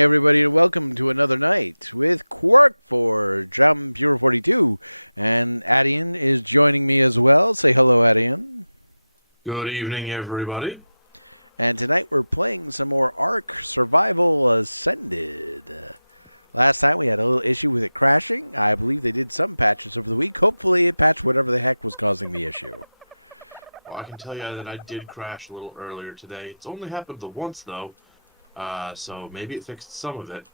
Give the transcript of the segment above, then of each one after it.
Everybody, and welcome to another night with QuarkForge. I'm everybody too, and Patty is joining me as well. Say hello, Patty. Good evening, everybody. And tonight we're playing some of our survival Sunday. Last night we had an issue with crashing. I really got some damage. Hopefully, Patrick will have the stuff. Well, I can tell you that I did crash a little earlier today. It's only happened the once, though, so maybe it fixed some of it.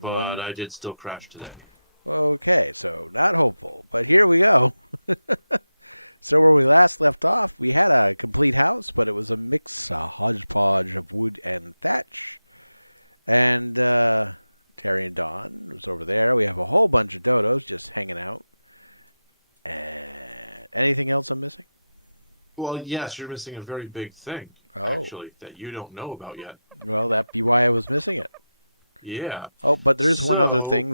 But I did still crash today. Okay, so, but here we are. So where we last left off, we had a complete house, but it was a big sun. And, we have a whole bunch of good just hanging out. Anything else? Well, yes, you're missing a very big thing, actually, that you don't know about yet. Yeah. So,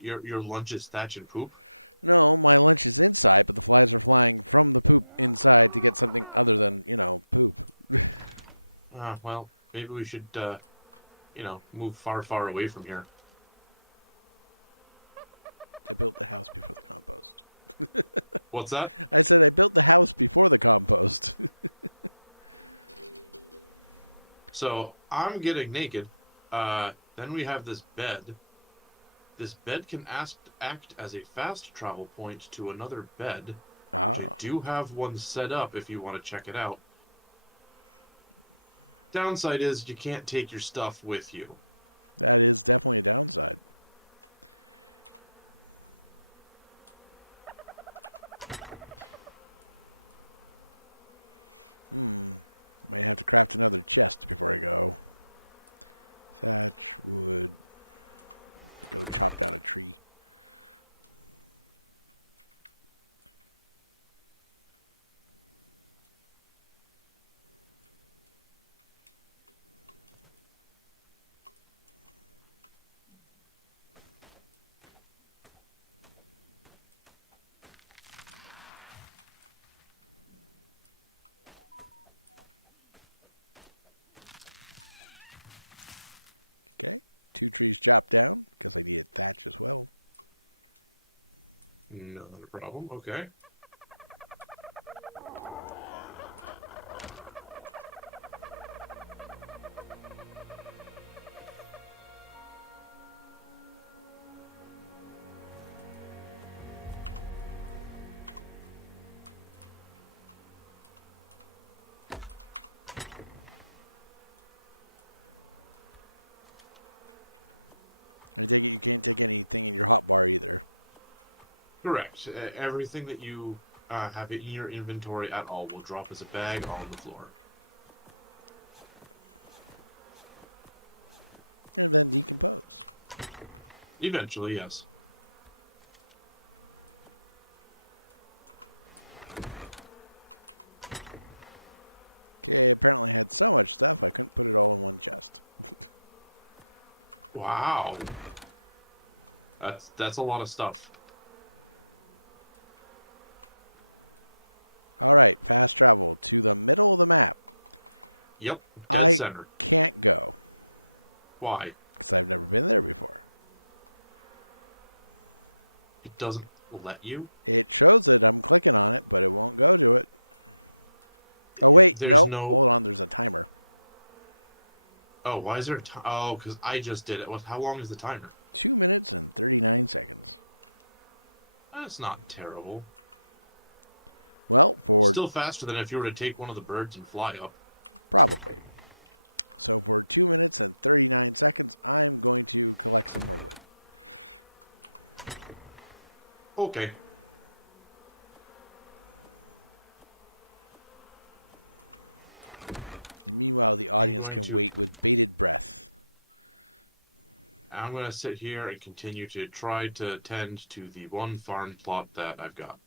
your lunch is thatch and poop? Well, maybe we should, move far, far away from here. What's that? So, I'm getting naked. Then we have this bed. This bed can act as a fast travel point to another bed, which I do have one set up if you want to check it out. Downside is you can't take your stuff with you. Not a problem, okay. Correct. Everything that you have in your inventory at all will drop as a bag on the floor. Eventually, yes. Wow. That's a lot of stuff. Yep, dead center. Why? It doesn't let you? There's no... Oh, why is there a time? Oh, because I just did it. How long is the timer? That's not terrible. Still faster than if you were to take one of the birds and fly up. Okay. I'm going to sit here and continue to try to tend to the one farm plot that I've got.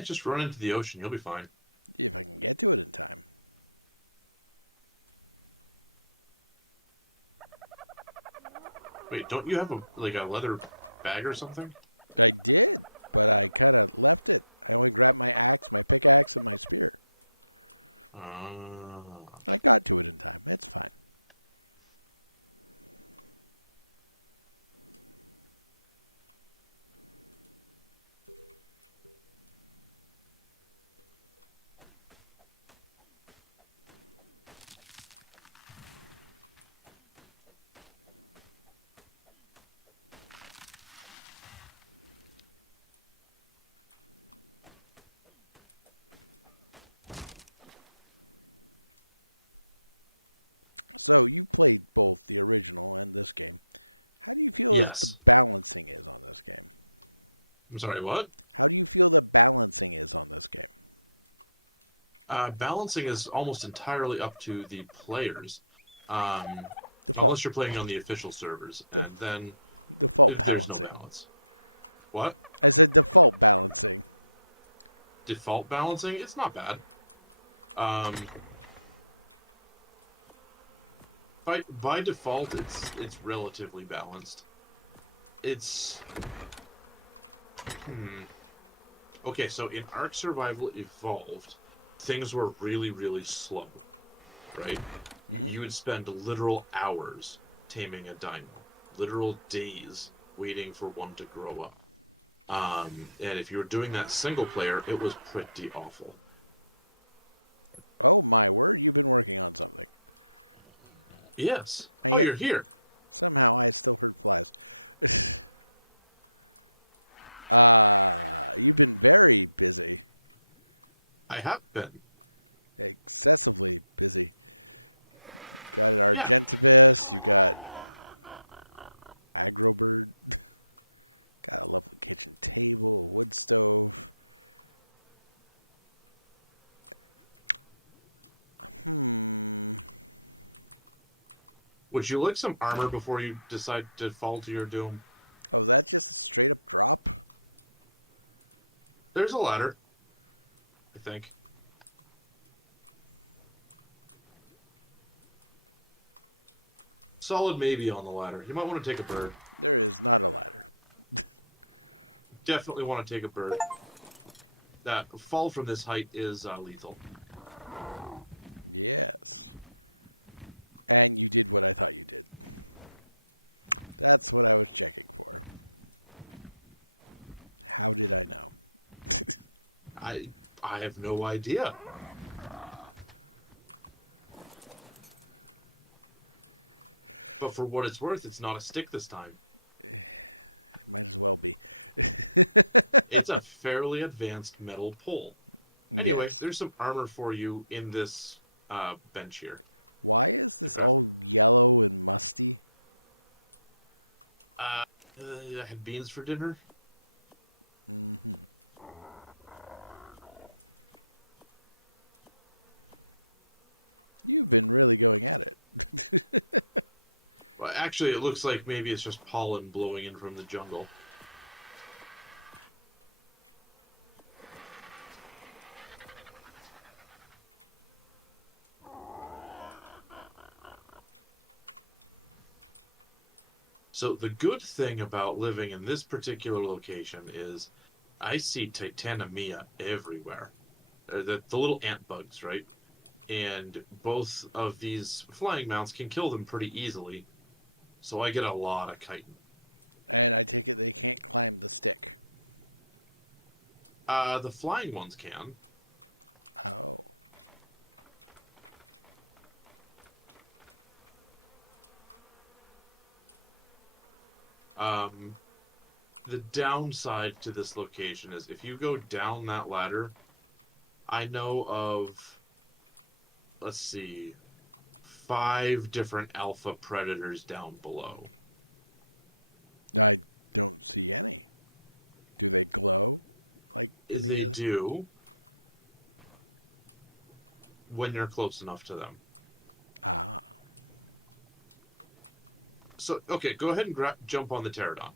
Just run into the ocean. You'll be fine. That's it. Wait, don't you have a leather bag or something? Ah. So you play both. Yes. I'm sorry, what? Balancing is almost entirely up to the players, um, unless you're playing on the official servers, and then there's no balance. What? Is it default balance? Default balancing? It's not bad. Um, by default, it's relatively balanced. It's hmm. Okay, so in Ark Survival Evolved, things were really, really slow, right? You would spend literal hours taming a dino, literal days waiting for one to grow up. And if you were doing that single player, it was pretty awful. Yes. Oh, you're here. Very busy. I have been. Excessively busy. Yeah. Would you like some armor before you decide to fall to your doom? That's just straight up. There's a ladder, I think. Solid maybe on the ladder. You might want to take a bird. Definitely want to take a bird. That fall from this height is lethal. I I have no idea. But for what it's worth, it's not a stick this time. It's a fairly advanced metal pole. Anyway, there's some armor for you in this bench here. To craft. Uh, I had beans for dinner. Well, actually, it looks like maybe it's just pollen blowing in from the jungle. So the good thing about living in this particular location is I see Titanomia everywhere. The little ant bugs, right? And both of these flying mounts can kill them pretty easily. So I get a lot of chitin. The flying ones can. Um, the downside to this location is if you go down that ladder, I know of, let's see, 5 different alpha predators down below. They do when you're close enough to them. So, okay, go ahead and jump on the pterodon.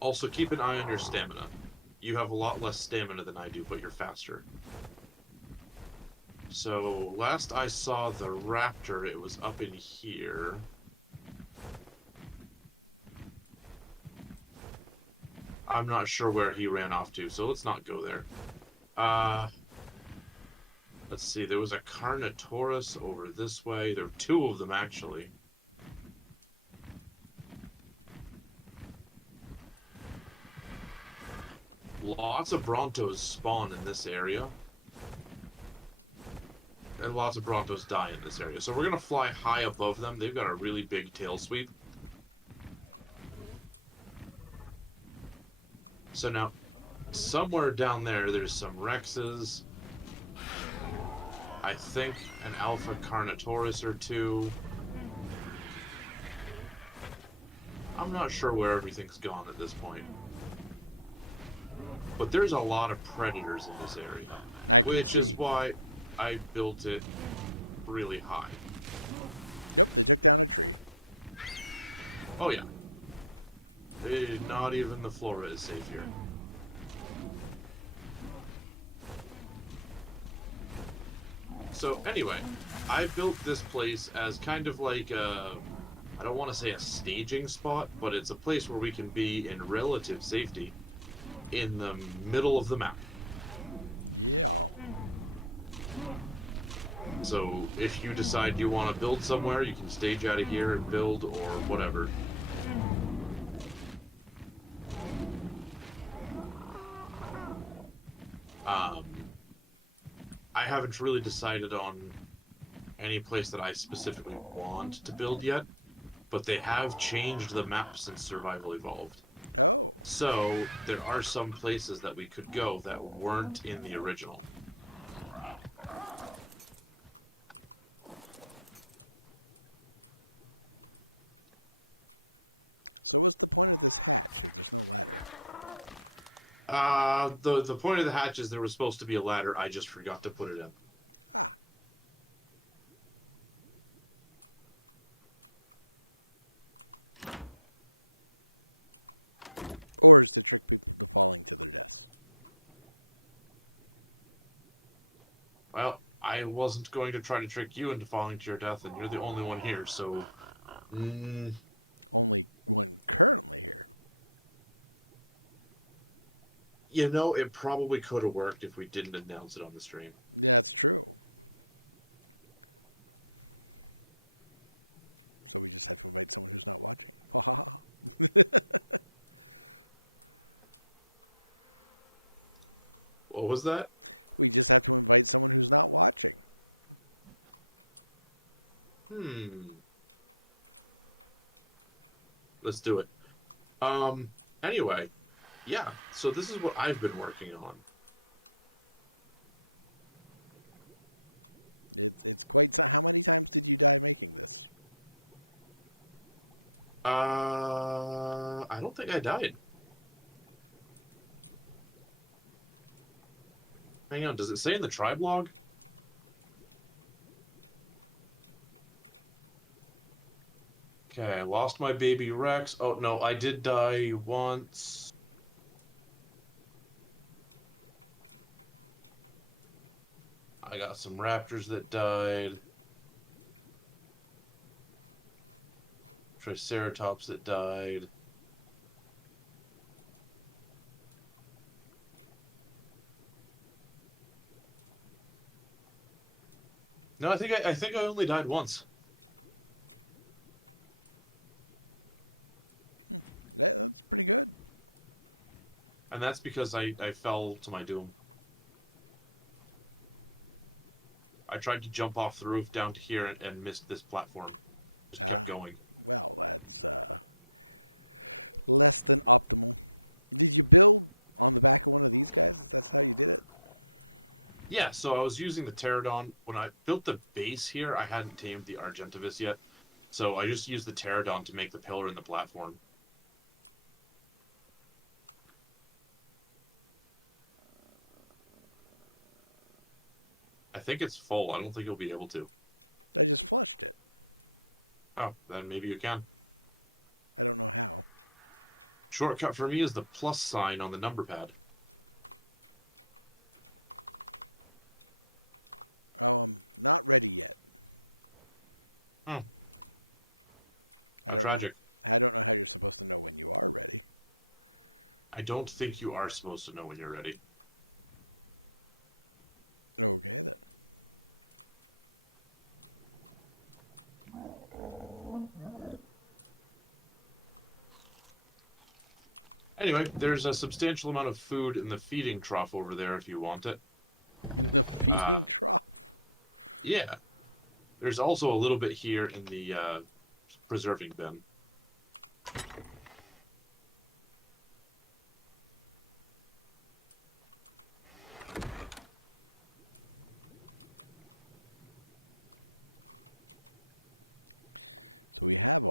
Also, keep an eye on your stamina. You have a lot less stamina than I do, but you're faster. So, last I saw the raptor, it was up in here. I'm not sure where he ran off to, so let's not go there. Uh, let's see, there was a Carnotaurus over this way. There were two of them, actually. Lots of Brontos spawn in this area. And lots of Brontos die in this area. So we're going to fly high above them. They've got a really big tail sweep. So now, somewhere down there, there's some Rexes. I think an Alpha Carnotaurus or two. I'm not sure where everything's gone at this point. But there's a lot of predators in this area, which is why I built it really high. Oh yeah. Not even the flora is safe here. So anyway, I built this place as kind of like a, I don't want to say a staging spot, but it's a place where we can be in relative safety in the middle of the map. So if you decide you want to build somewhere, you can stage out of here and build or whatever. I haven't really decided on any place that I specifically want to build yet, but they have changed the map since Survival Evolved. So there are some places that we could go that weren't in the original. The point of the hatch is there was supposed to be a ladder. I just forgot to put it in. Well, I wasn't going to try to trick you into falling to your death, and you're the only one here, so... You know, it probably could have worked if we didn't announce it on the stream. What was that? Let's do it. Anyway, yeah, so this is what I've been working on. I don't think I died. Hang on, does it say in the tribe log? Okay, I lost my baby Rex. Oh, no, I did die once. I got some raptors that died. Triceratops that died. No, I think I only died once. And that's because I fell to my doom. I tried to jump off the roof down to here and missed this platform. Just kept going. Yeah, so I was using the Pterodon. When I built the base here, I hadn't tamed the Argentavis yet. So I just used the Pterodon to make the pillar in the platform. I think it's full. I don't think you'll be able to. Oh, then maybe you can. Shortcut for me is the plus sign on the number pad. Oh. How tragic. I don't think you are supposed to know when you're ready. Anyway, there's a substantial amount of food in the feeding trough over there if you want it. Uh, yeah. There's also a little bit here in the preserving bin.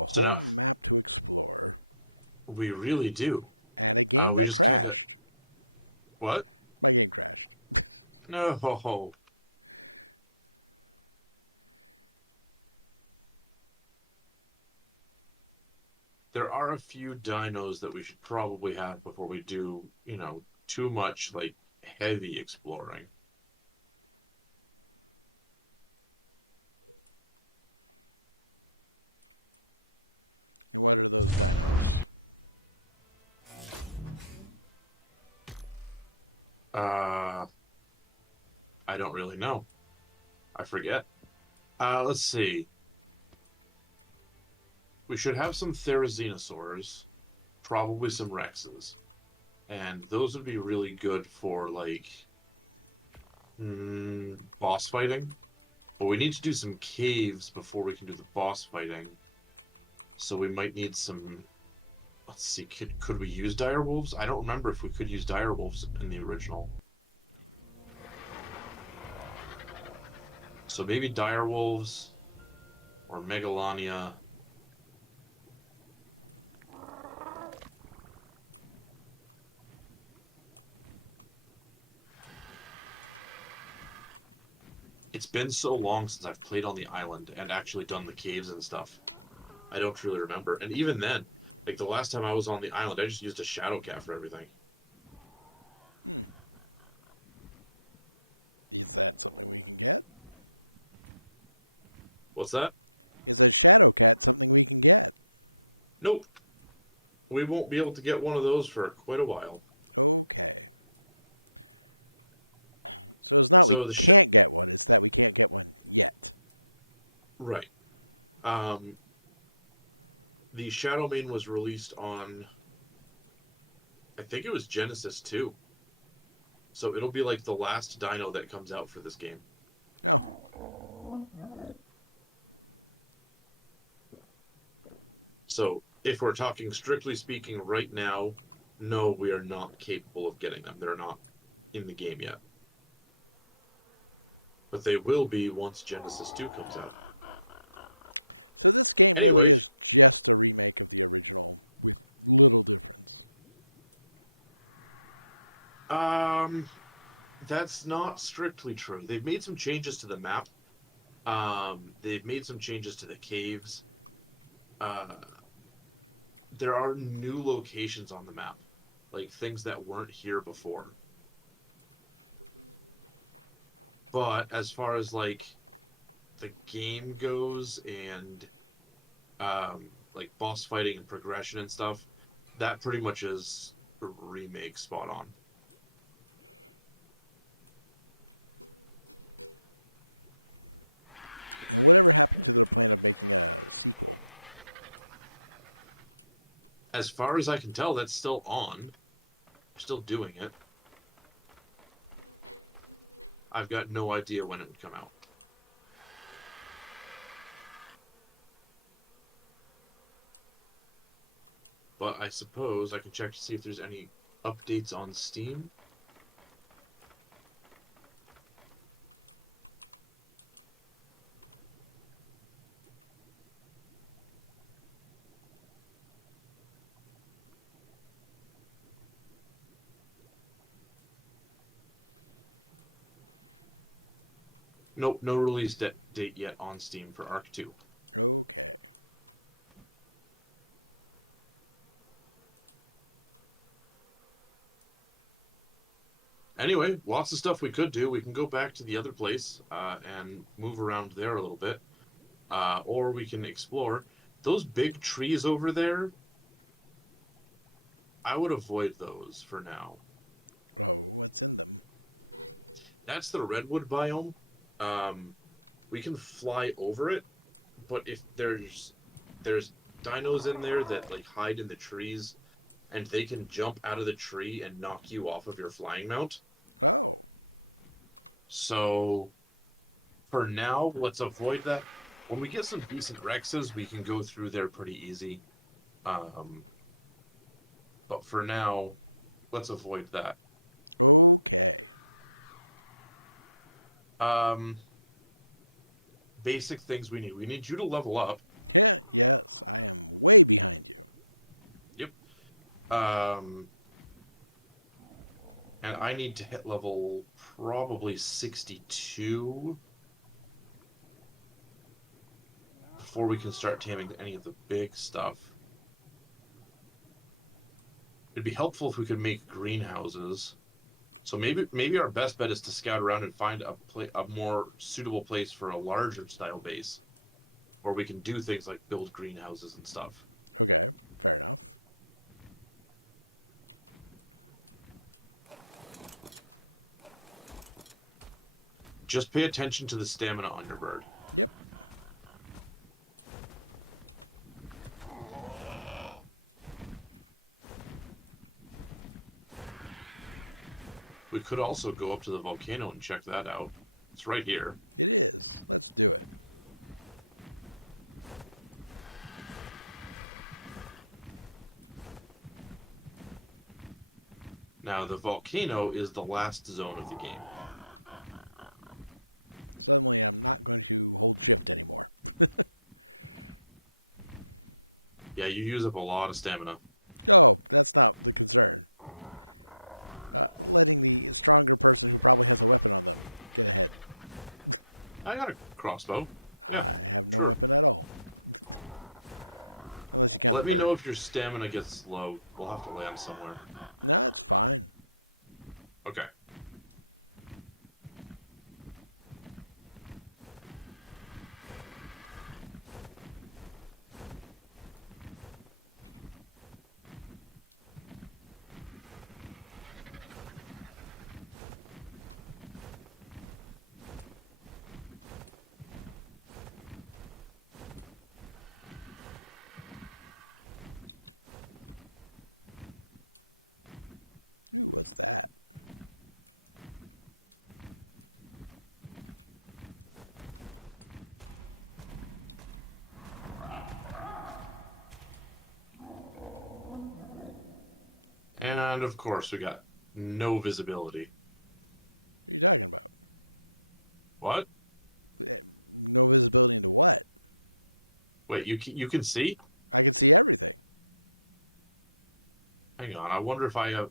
So now, we really do. We just kind of... What? No. There are a few dinos that we should probably have before we do, too much, like, heavy exploring. Uh, I don't really know. I forget. Let's see. We should have some Therizinosaurs, probably some Rexes. And those would be really good for, like, boss fighting. But we need to do some caves before we can do the boss fighting. So we might need some... Let's see, could we use direwolves? I don't remember if we could use direwolves in the original. So maybe direwolves or Megalania. It's been so long since I've played on the island and actually done the caves and stuff. I don't really remember. And even then, like the last time I was on the island, I just used a shadow cat for everything. What's that? Nope. We won't be able to get one of those for quite a while. So right. Um, the Shadow Mane was released on, I think it was Genesis 2. So it'll be like the last dino that comes out for this game. So if we're talking strictly speaking right now, no, we are not capable of getting them. They're not in the game yet. But they will be once Genesis 2 comes out. Anyway, that's not strictly true. They've made some changes to the map. They've made some changes to the caves. Uh, there are new locations on the map, like things that weren't here before. But as far as like the game goes and like boss fighting and progression and stuff, that pretty much is a remake spot on. As far as I can tell, that's still on. We're still doing it. I've got no idea when it would come out. But I suppose I can check to see if there's any updates on Steam. Nope, no release date yet on Steam for Arc 2. Anyway, lots of stuff we could do. We can go back to the other place and move around there a little bit, or we can explore those big trees over there. I would avoid those for now. That's the redwood biome. Um, we can fly over it, but if there's dinos in there that like hide in the trees, and they can jump out of the tree and knock you off of your flying mount. So for now, let's avoid that. When we get some decent Rexes, we can go through there pretty easy. Um, but for now, let's avoid that. Um, Basic things we need. We need you to level up. Yep. Um, and I need to hit level probably 62 before we can start taming any of the big stuff. It'd be helpful if we could make greenhouses. So maybe our best bet is to scout around and find a more suitable place for a larger style base, where we can do things like build greenhouses and stuff. Just pay attention to the stamina on your bird. We could also go up to the volcano and check that out. It's right here. Now, the volcano is the last zone of the game. Yeah, you use up a lot of stamina. I got a crossbow. Yeah, sure. Let me know if your stamina gets low. We'll have to land somewhere. Okay. And of course, we got no visibility. What? Wait, you can see? Hang on, I wonder if I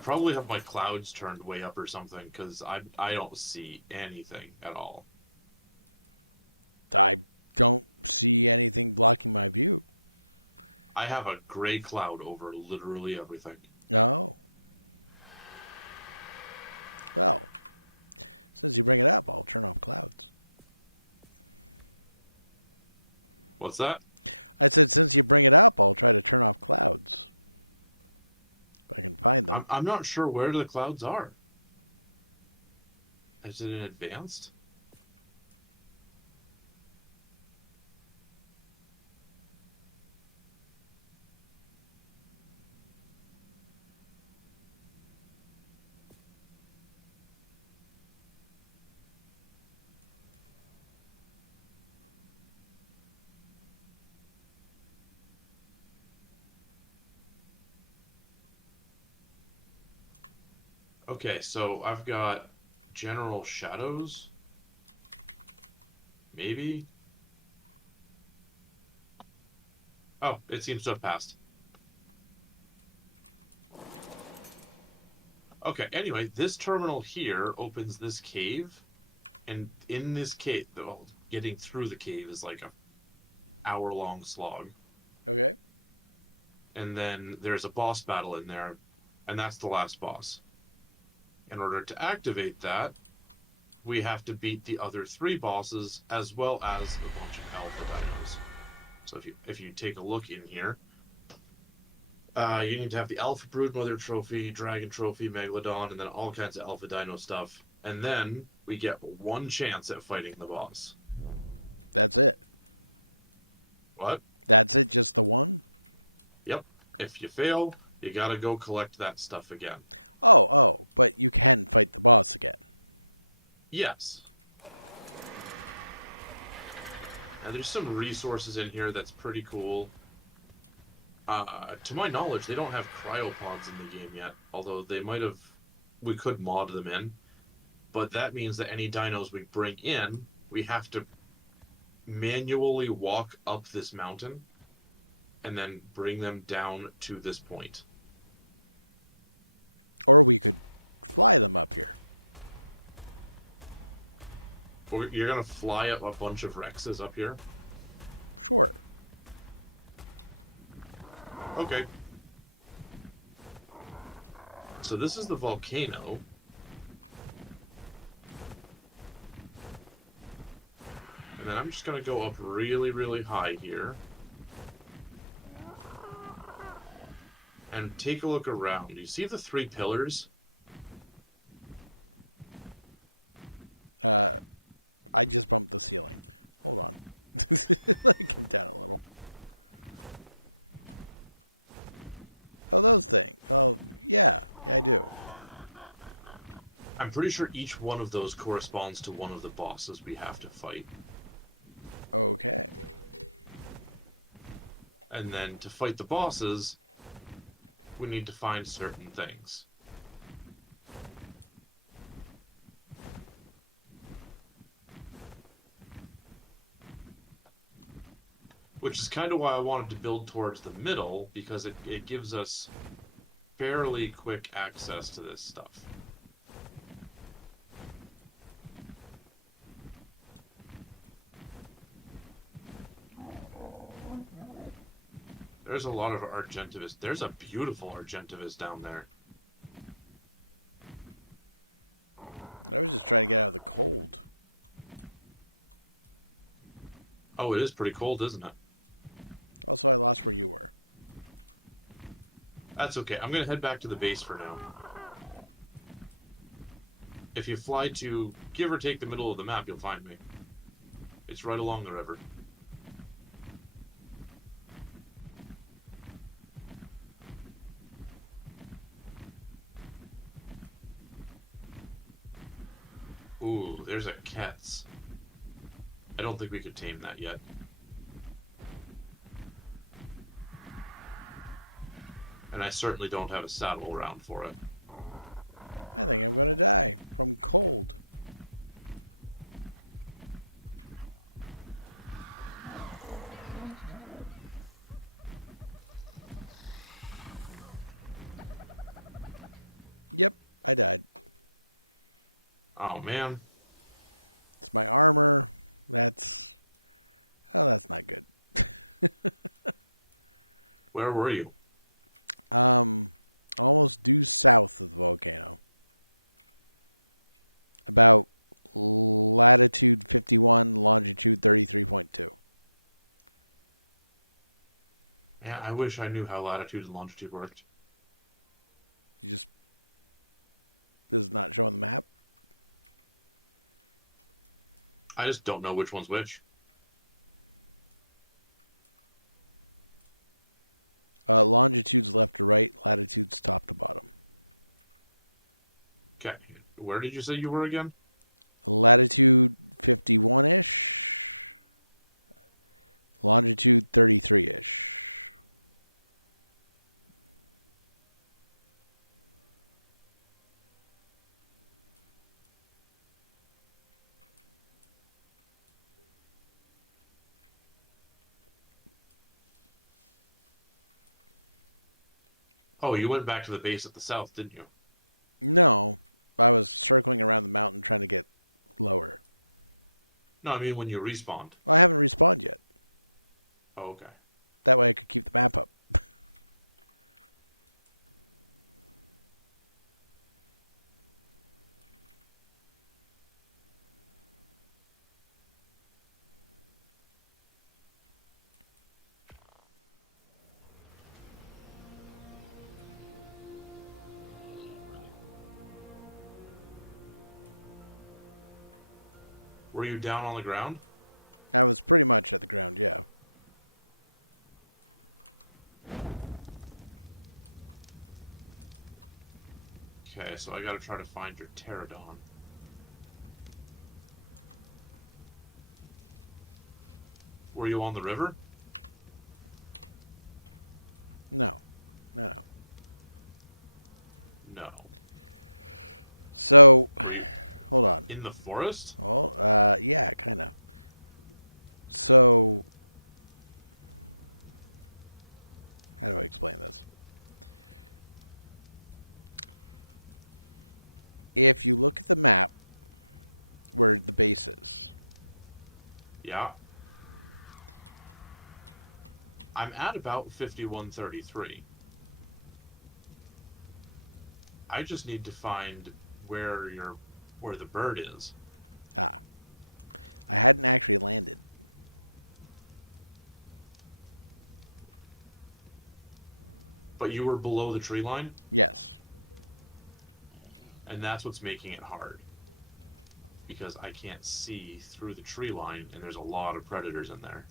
probably have my clouds turned way up or something because I don't see anything at all. I have a gray cloud over literally everything. What's that? I'm not sure where the clouds are. Is it in advanced? Okay, so I've got general shadows, maybe. Oh, it seems to have passed. Okay, anyway, this terminal here opens this cave, and in this cave, well, getting through the cave is like a hour-long slog. And then there's a boss battle in there, and that's the last boss. In order to activate that, we have to beat the other 3 bosses as well as a bunch of alpha dinos. So if you take a look in here, you need to have the Alpha Broodmother Trophy, Dragon Trophy, Megalodon, and then all kinds of Alpha Dino stuff. And then we get 1 chance at fighting the boss. What? That's just the one. Yep. If you fail, you gotta go collect that stuff again. Oh, but you can't fight the boss again. Yes. Now there's some resources in here that's pretty cool. To my knowledge, they don't have cryopods in the game yet, although they might have. We could mod them in, but that means that any dinos we bring in, we have to manually walk up this mountain and then bring them down to this point. You're gonna fly up a bunch of Rexes up here? Okay. So this is the volcano. And then I'm just gonna go up really, really high here. And take a look around. You see the 3 pillars? I'm pretty sure each one of those corresponds to one of the bosses we have to fight. And then to fight the bosses, we need to find certain things. Which is kind of why I wanted to build towards the middle, because it gives us fairly quick access to this stuff. There's a lot of Argentavis. There's a beautiful Argentavis down there. Oh, it is pretty cold, isn't it? That's okay. I'm going to head back to the base for now. If you fly to give or take the middle of the map, you'll find me. It's right along the river. Ooh, there's a Ketz. I don't think we could tame that yet. And I certainly don't have a saddle around for it. Oh, man. Where were you? Yeah, I wish I knew how latitude and longitude worked. I just don't know which one's which. Okay, where did you say you were again? Latitude 51-ish. Latitude 33-ish. Oh, you went back to the base at the south, didn't you? No, I was circling around back for the game. No, I mean when you respawned. I haven't responded. Oh, okay. Oh, I came back. Were you down on the ground? That was pretty much it. Okay, so I gotta try to find your pterodon. Were you on the river? No. So, Were you in the forest? so if you look at the map, where the base is, Yeah. I'm at about 5133. I just need to find where where the bird is. But you were below the tree line, and that's what's making it hard. Because I can't see through the tree line, and there's a lot of predators in there.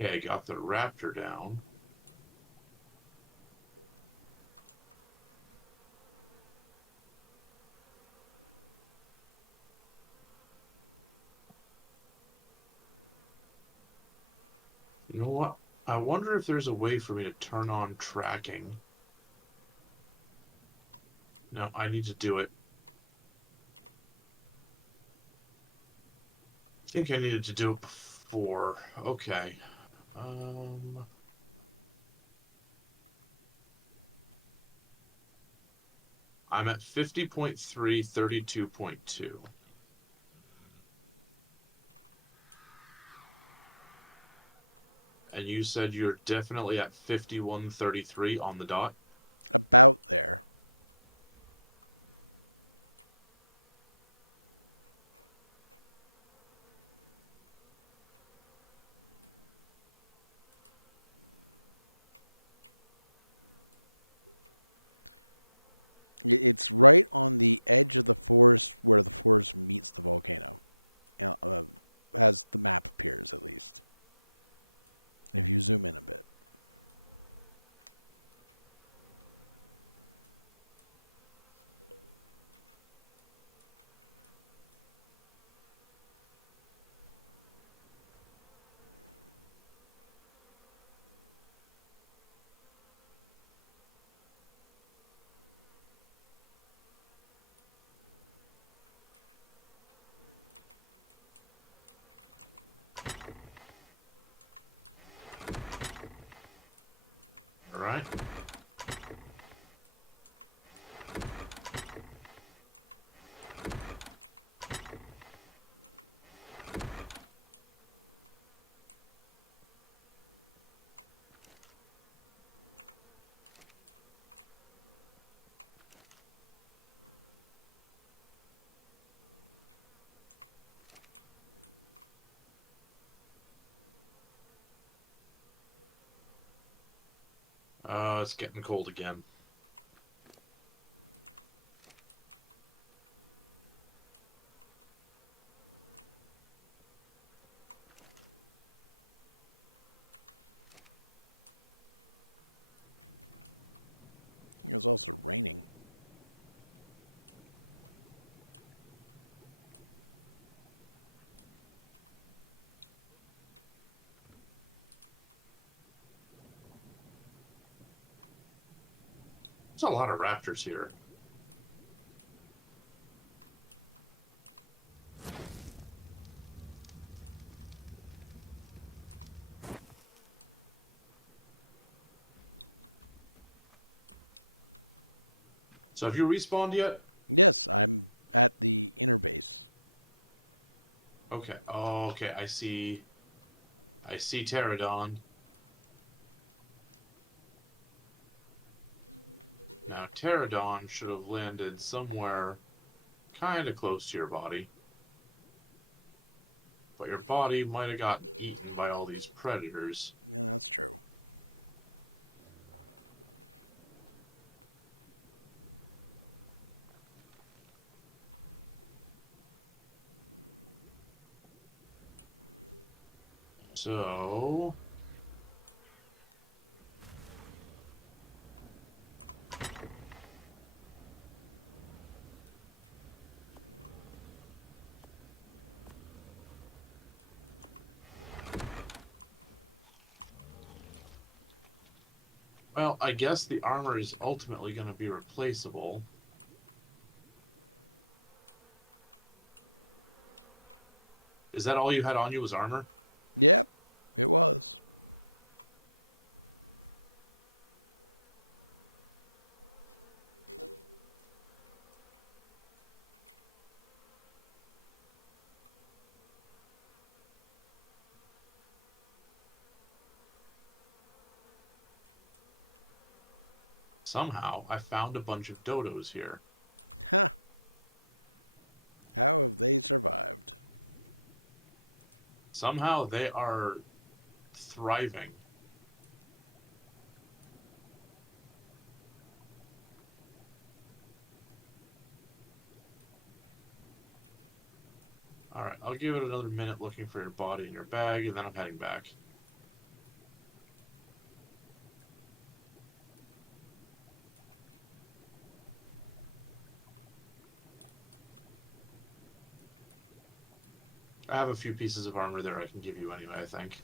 Yeah, I got the raptor down. You know what? I wonder if there's a way for me to turn on tracking. No, I need to do it. I think I needed to do it before. Okay. Um, I'm at 50.3, 32.2. And you said you're definitely at 5133 on the dot? it's right on the edge of the forest where the forest is. As the night goes east. All right. It's getting cold again. There's a lot of raptors here. So have you respawned yet? Yes, Okay. Oh, okay. I see. I see Pterodon. Now, Pterodon should have landed somewhere kind of close to your body, but your body might have gotten eaten by all these predators. So, well, I guess the armor is ultimately going to be replaceable. Is that all you had on you was armor? Somehow, I found a bunch of dodos here. Somehow, they are thriving. All right, I'll give it another minute looking for your body and your bag, and then I'm heading back. I have a few pieces of armor there I can give you anyway, I think.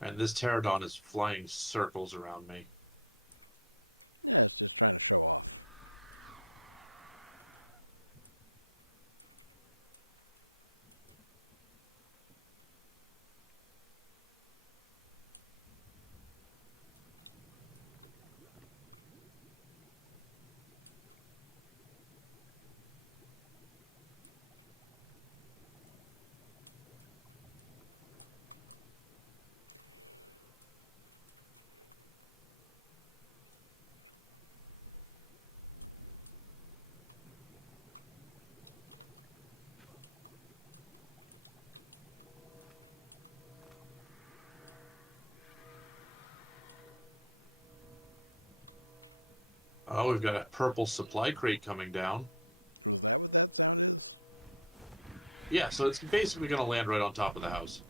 And this pterodon is flying circles around me. Oh, we've got a purple supply crate coming down. Yeah, so it's basically going to land right on top of the house.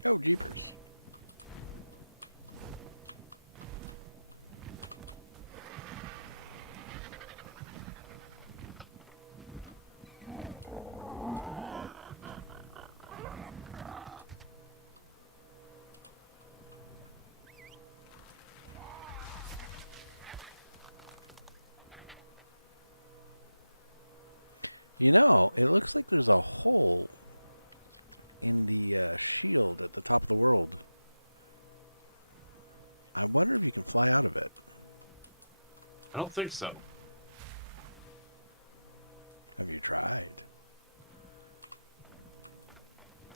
I don't think so.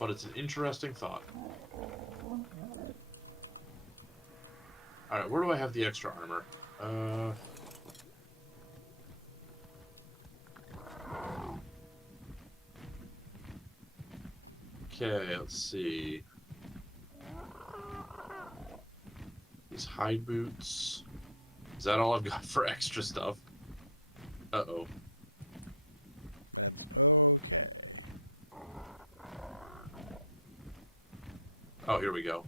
But it's an interesting thought. Alright, where do I have the extra armor? Uh... Okay, let's see. These hide boots. Is that all I've got for extra stuff? Uh-oh. Oh, here we go.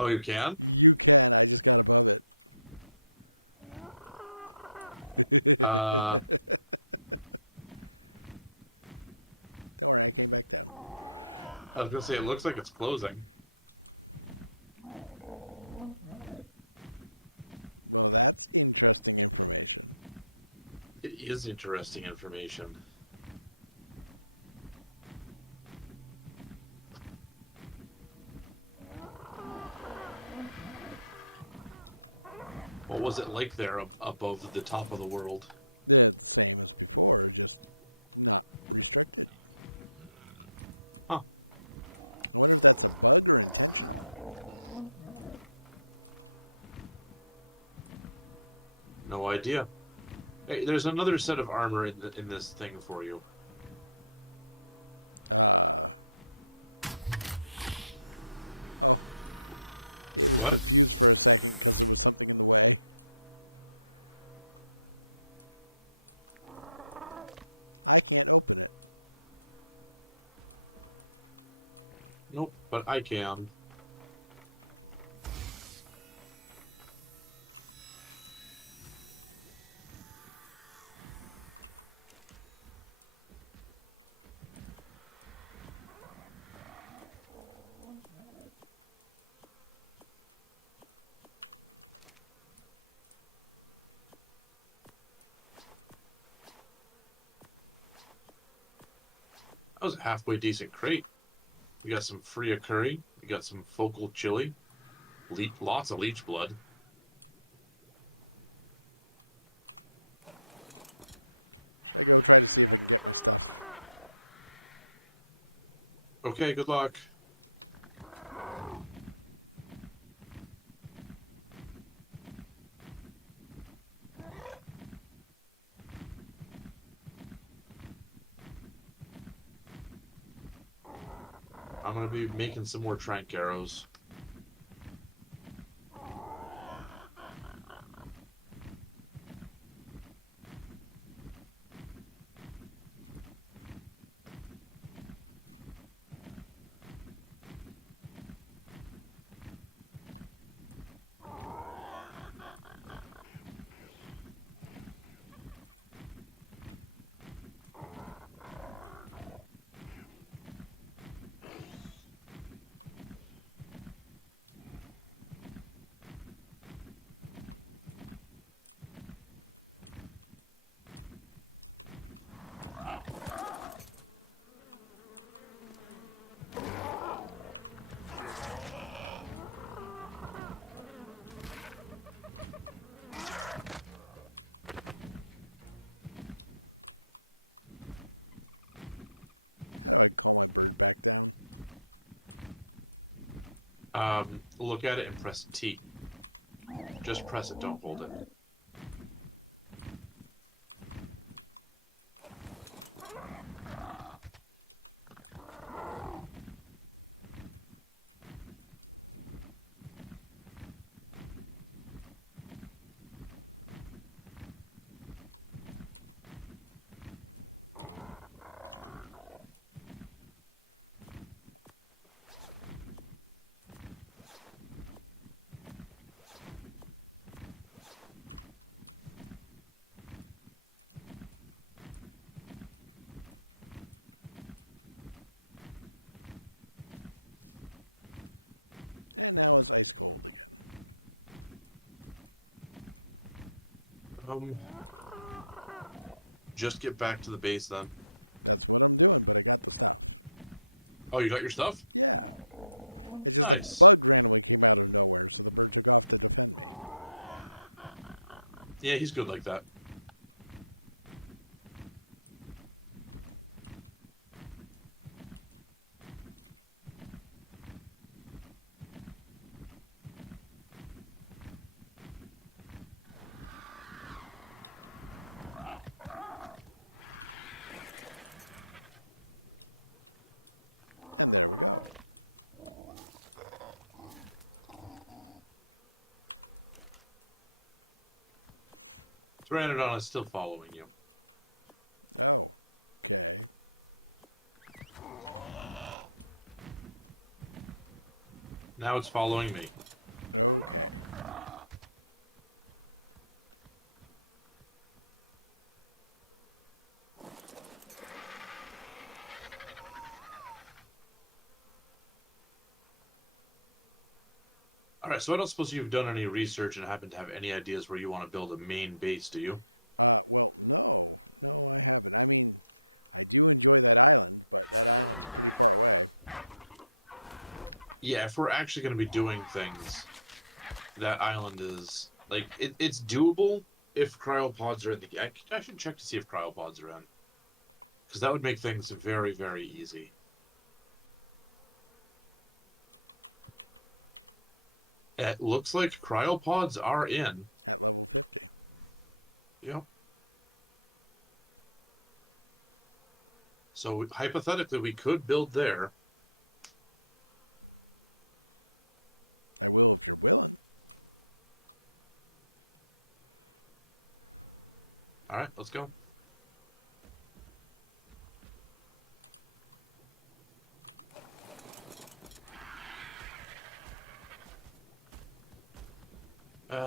Oh, you can? You can actually Uh, I was gonna say it looks like it's closing. It is interesting information. What was it like there above the top of the world? it's Huh, no idea. Hey, there's another set of armor in this thing for you. What? Nope, but I can. That was a halfway decent crate. We got some free curry. We got some focal chili. Lots of leech blood. Okay, good luck. I'm gonna be making some more trank arrows. Look at it and press T. Just press it, don't hold it. Um, just get back to the base then. Oh, you got your stuff? Nice. Yeah, he's good like that. Pteranodon is still following you. Now it's following me. Alright, so I don't suppose you've done any research and happen to have any ideas where you want to build a main base, do you? Yeah, if we're actually going to be doing things, that island is like it's doable if cryopods are in the. I should check to see if cryopods are in, because that would make things very, very easy. It looks like cryopods are in. Yep. So hypothetically, we could build there. All right, let's go.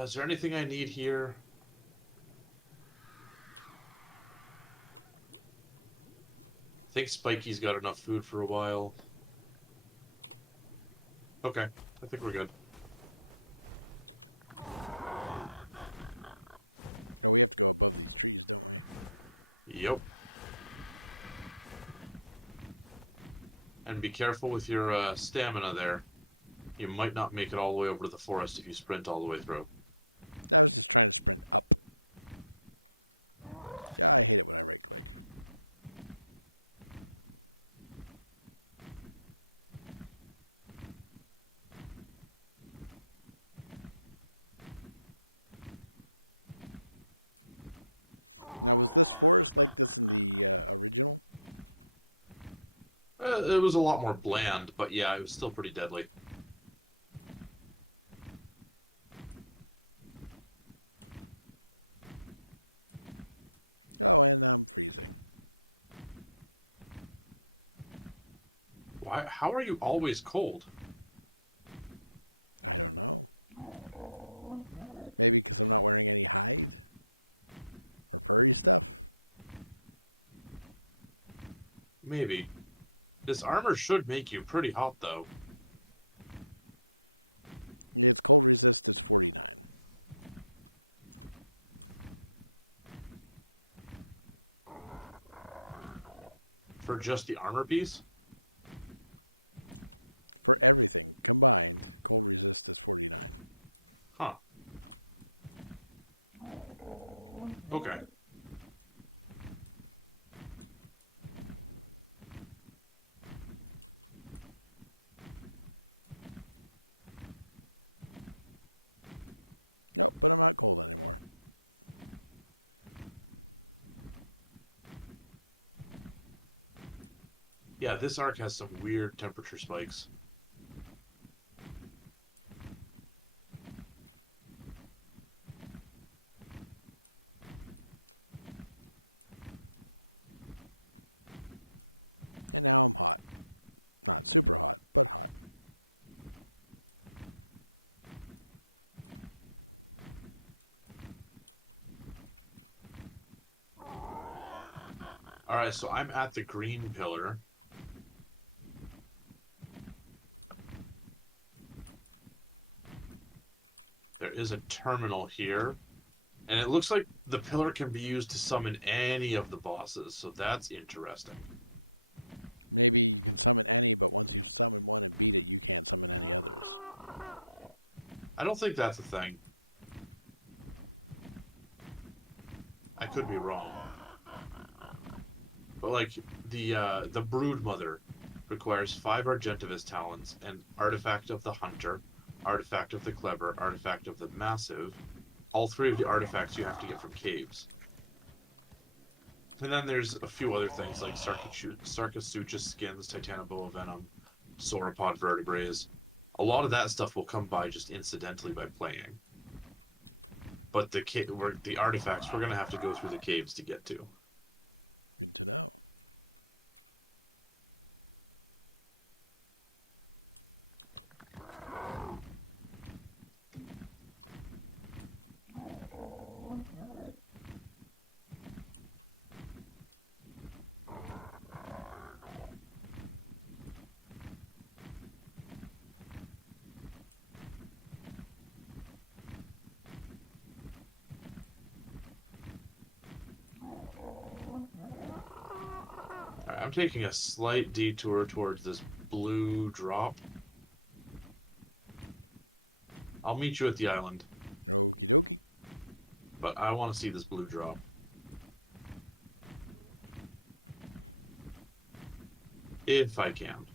Is there anything I need here? I think Spiky's got enough food for a while. Okay, I think we're good. Yep. And be careful with your stamina there. You might not make it all the way over to the forest if you sprint all the way through. It was a lot more bland, but yeah, it was still pretty deadly. Why? How are you always cold? Maybe. This armor should make you pretty hot, though. For just the armor piece? Huh. Okay. Yeah, this arc has some weird temperature spikes. Alright, so I'm at the green pillar. There is a terminal here. And it looks like the pillar can be used to summon any of the bosses, so that's interesting. I don't think that's a thing. I could be wrong. But like the Brood Mother requires 5 Argentavis talents and Artifact of the Hunter, Artifact of the Clever, Artifact of the Massive. All 3 of the artifacts you have to get from caves. And then there's a few other things like Sarcosuchus skins, Titanoboa venom, Sauropod vertebrae. A lot of that stuff will come by just incidentally by playing. But the artifacts we're gonna have to go through the caves to get to. I'm taking a slight detour towards this blue drop. I'll meet you at the island. But I want to see this blue drop. If I can.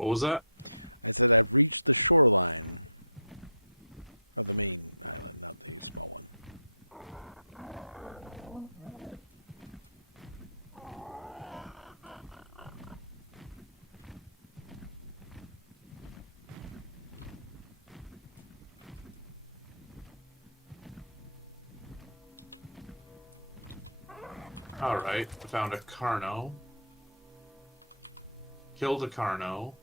What was that? So I reached the shore. Alright, I found a Carno. Killed a Carno.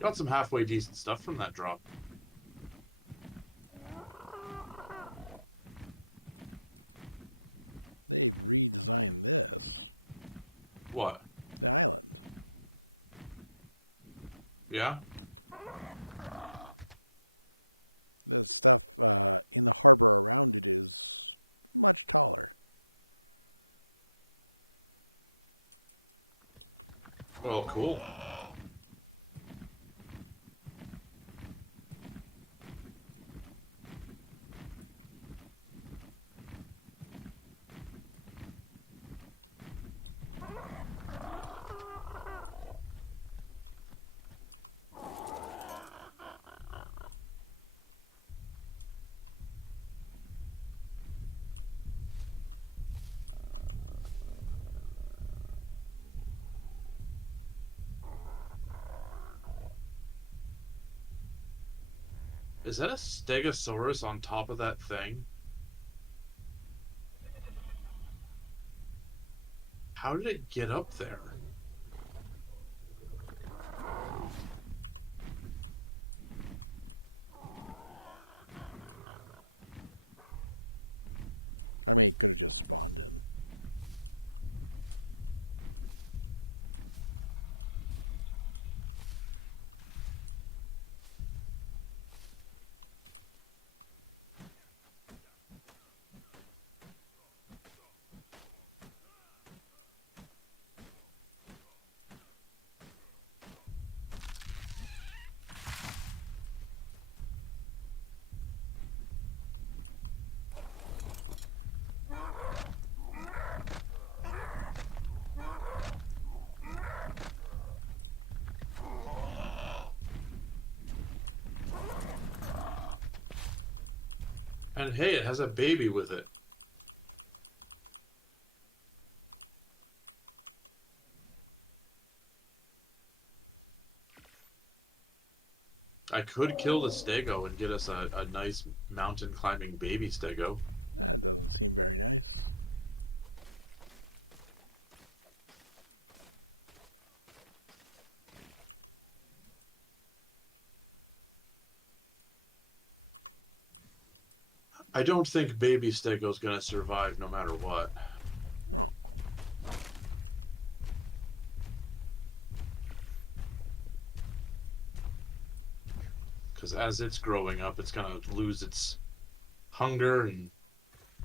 Got some halfway decent stuff from that drop. What? Yeah? Well, cool. Is that a Stegosaurus on top of that thing? How did it get up there? And hey, it has a baby with it. I could kill the Stego and get us a nice mountain climbing baby Stego. I don't think baby Stego's gonna survive no matter what. because as it's growing up, it's gonna lose its hunger and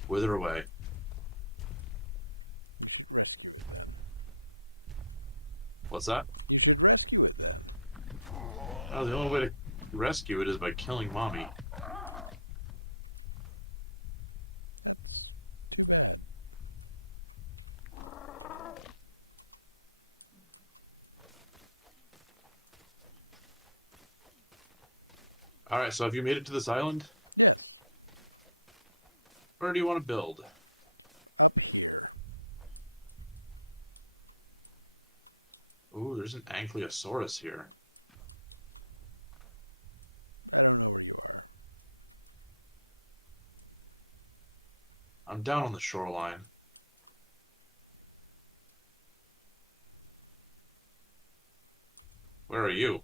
wither away. What's that? Oh, the only way to rescue it is by killing Mommy. Alright, so have you made it to this island? Where do you want to build? Ooh, there's an Ankylosaurus here. I'm down on the shoreline. Where are you?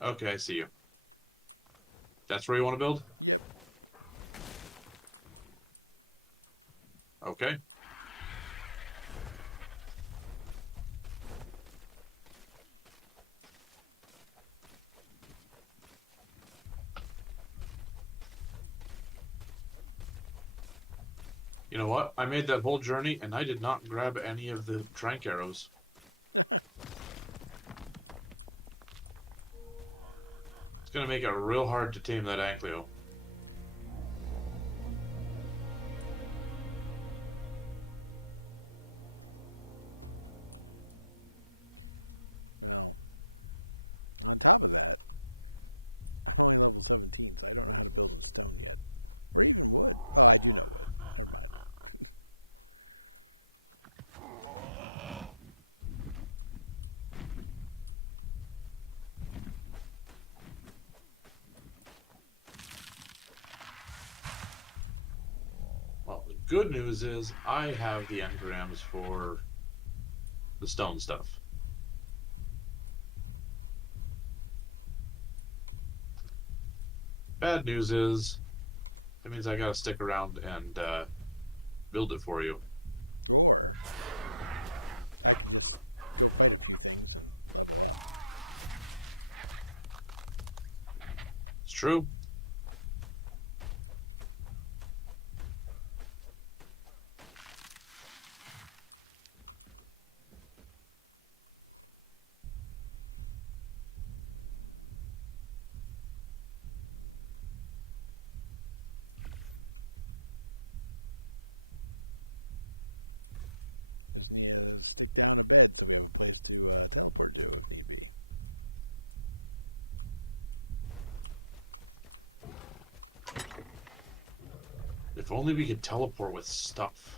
Okay, I see you. That's where you want to build? Okay. You know what? I made that whole journey and I did not grab any of the trank arrows. It's gonna make it real hard to tame that Ankylo. Well, the good news is I have the engrams for the stone stuff. Bad news is that means I gotta stick around and build it for you. It's true. If only we could teleport with stuff.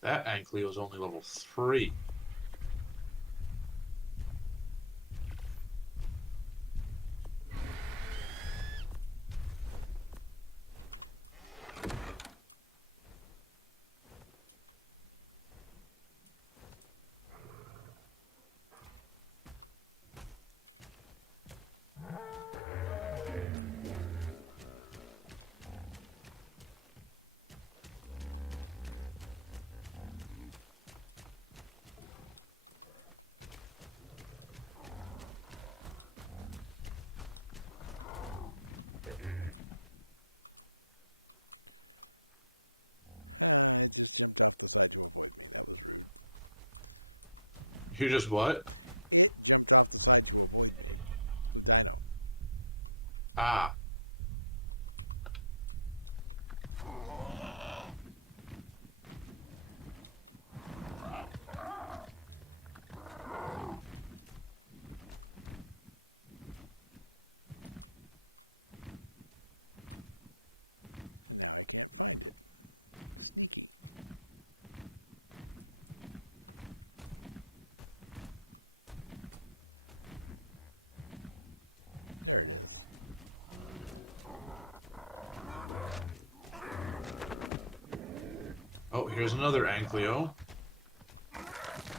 That Ankylo is only level 3. You just what? Ah. Here's another Ankylo.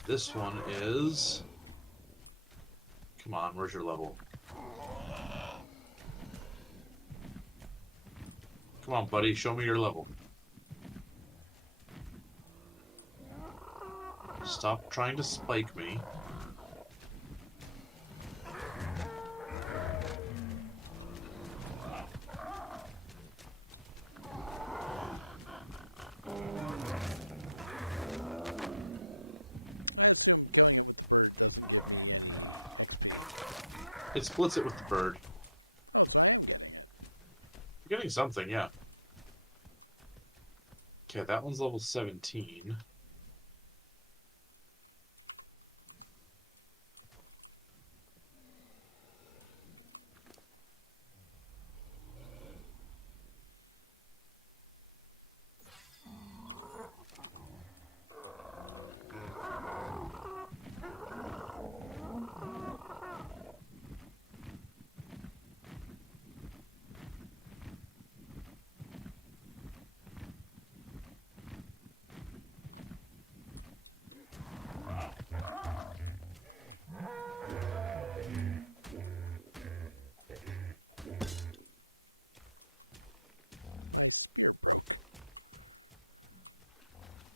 This one is... Come on, where's your level? Come on, buddy, show me your level. Stop trying to spike me. It splits it with the bird. You're getting something, yeah. Okay, that one's level 17.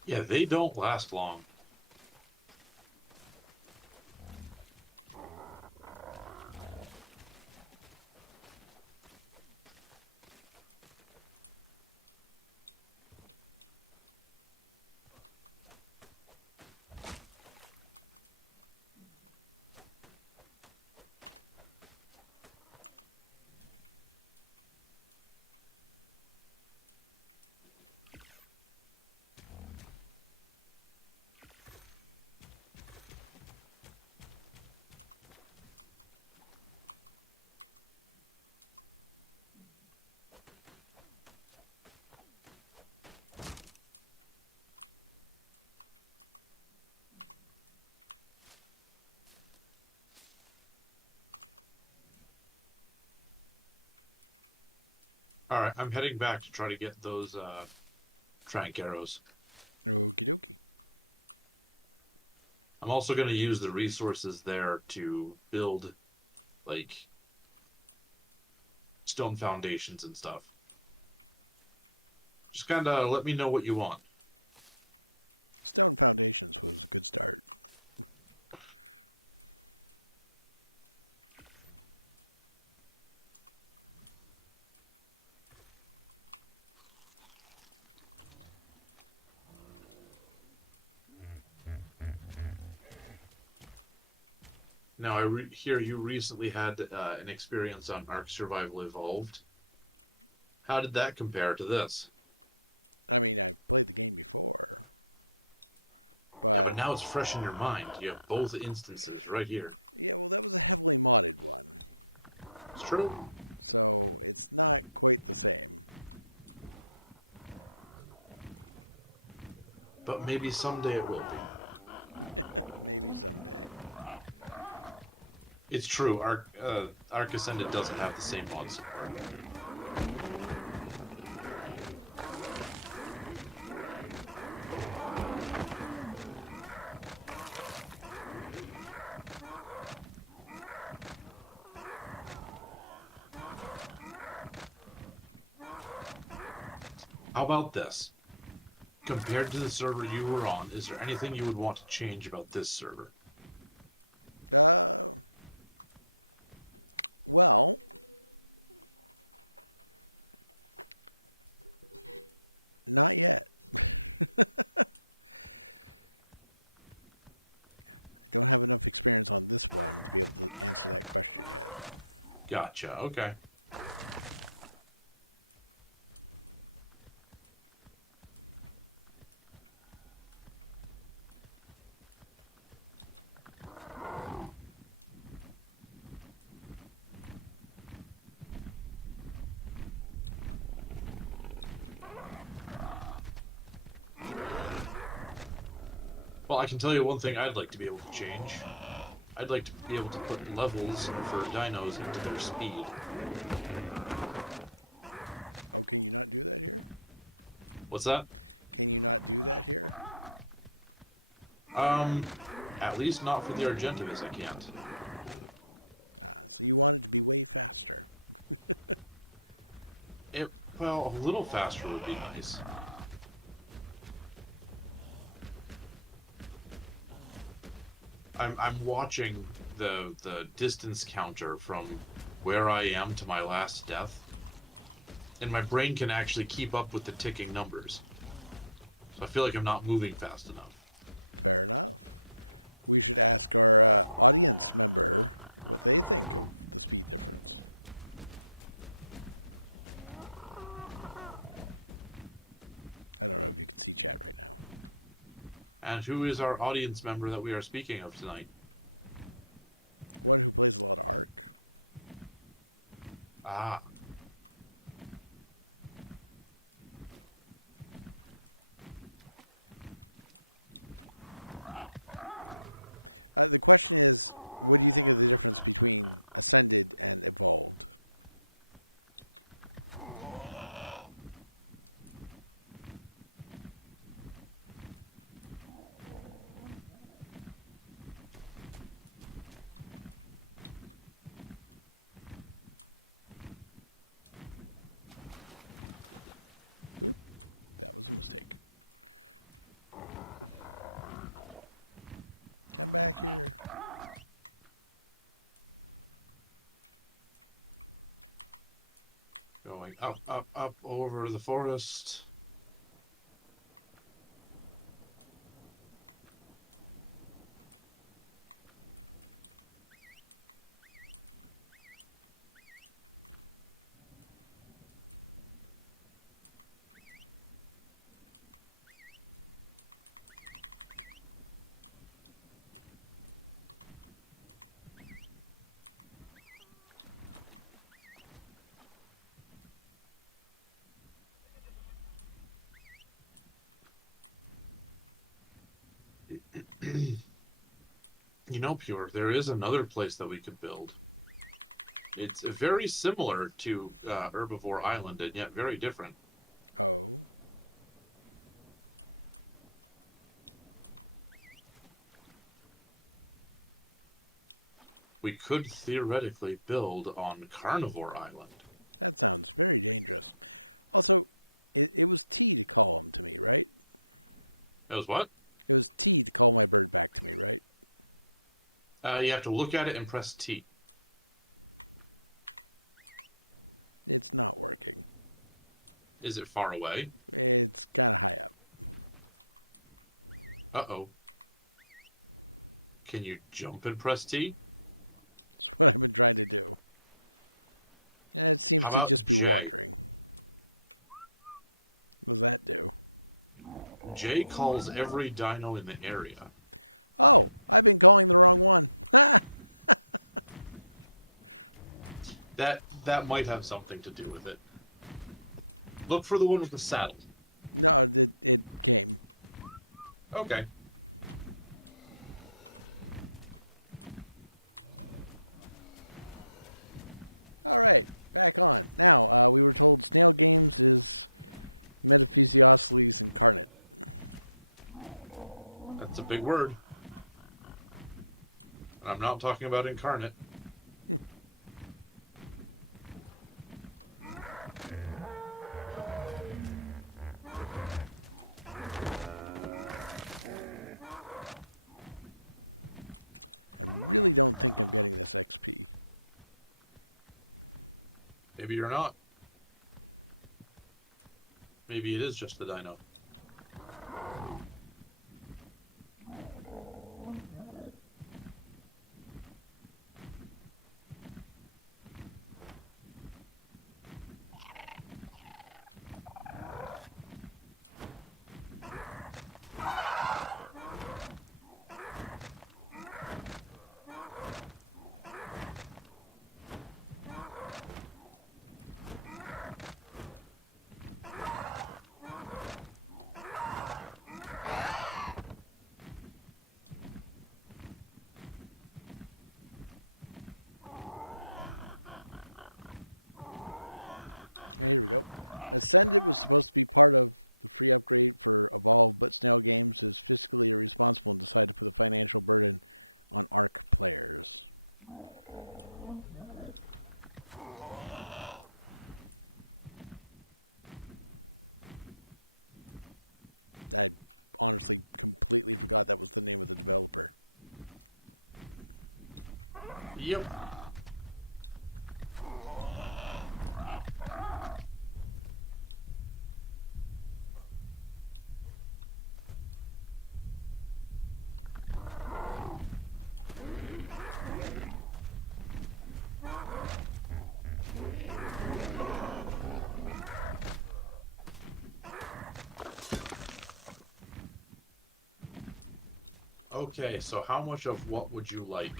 Yeah, they don't last long. Alright, I'm heading back to try to get those trank arrows. I'm also going to use the resources there to build, like, stone foundations and stuff. Just kind of let me know what you want. Now, I hear you recently had an experience on Ark Survival Evolved. How did that compare to this? Yeah, but now it's fresh in your mind. You have both instances right here. It's true. But maybe someday it will be. It's true. Ark Ascended doesn't have the same mod support. How about this? Compared to the server you were on, is there anything you would want to change about this server? Gotcha, okay. Well, I can tell you one thing I'd like to be able to change. I'd like to be able to put levels for dinos into their speed. What's that? At least not for the Argentavis, I can't. Well, a little faster would be nice. I'm watching the distance counter from where I am to my last death, and my brain can actually keep up with the ticking numbers. So I feel like I'm not moving fast enough. And who is our audience member that we are speaking of tonight? Ah. Going up, up, up over the forest. You know, Pure, there is another place that we could build. It's very similar to Herbivore Island, and yet very different. We could theoretically build on Carnivore Island. It was what? You have to look at it and press T. Is it far away? Uh-oh. Can you jump and press T? How about J? J calls every dino in the area. That might have something to do with it. Look for the one with the saddle. Okay. That's a big word. And I'm not talking about incarnate. Maybe you're not. Maybe it is just the dino. Yep. Okay, so how much of what would you like?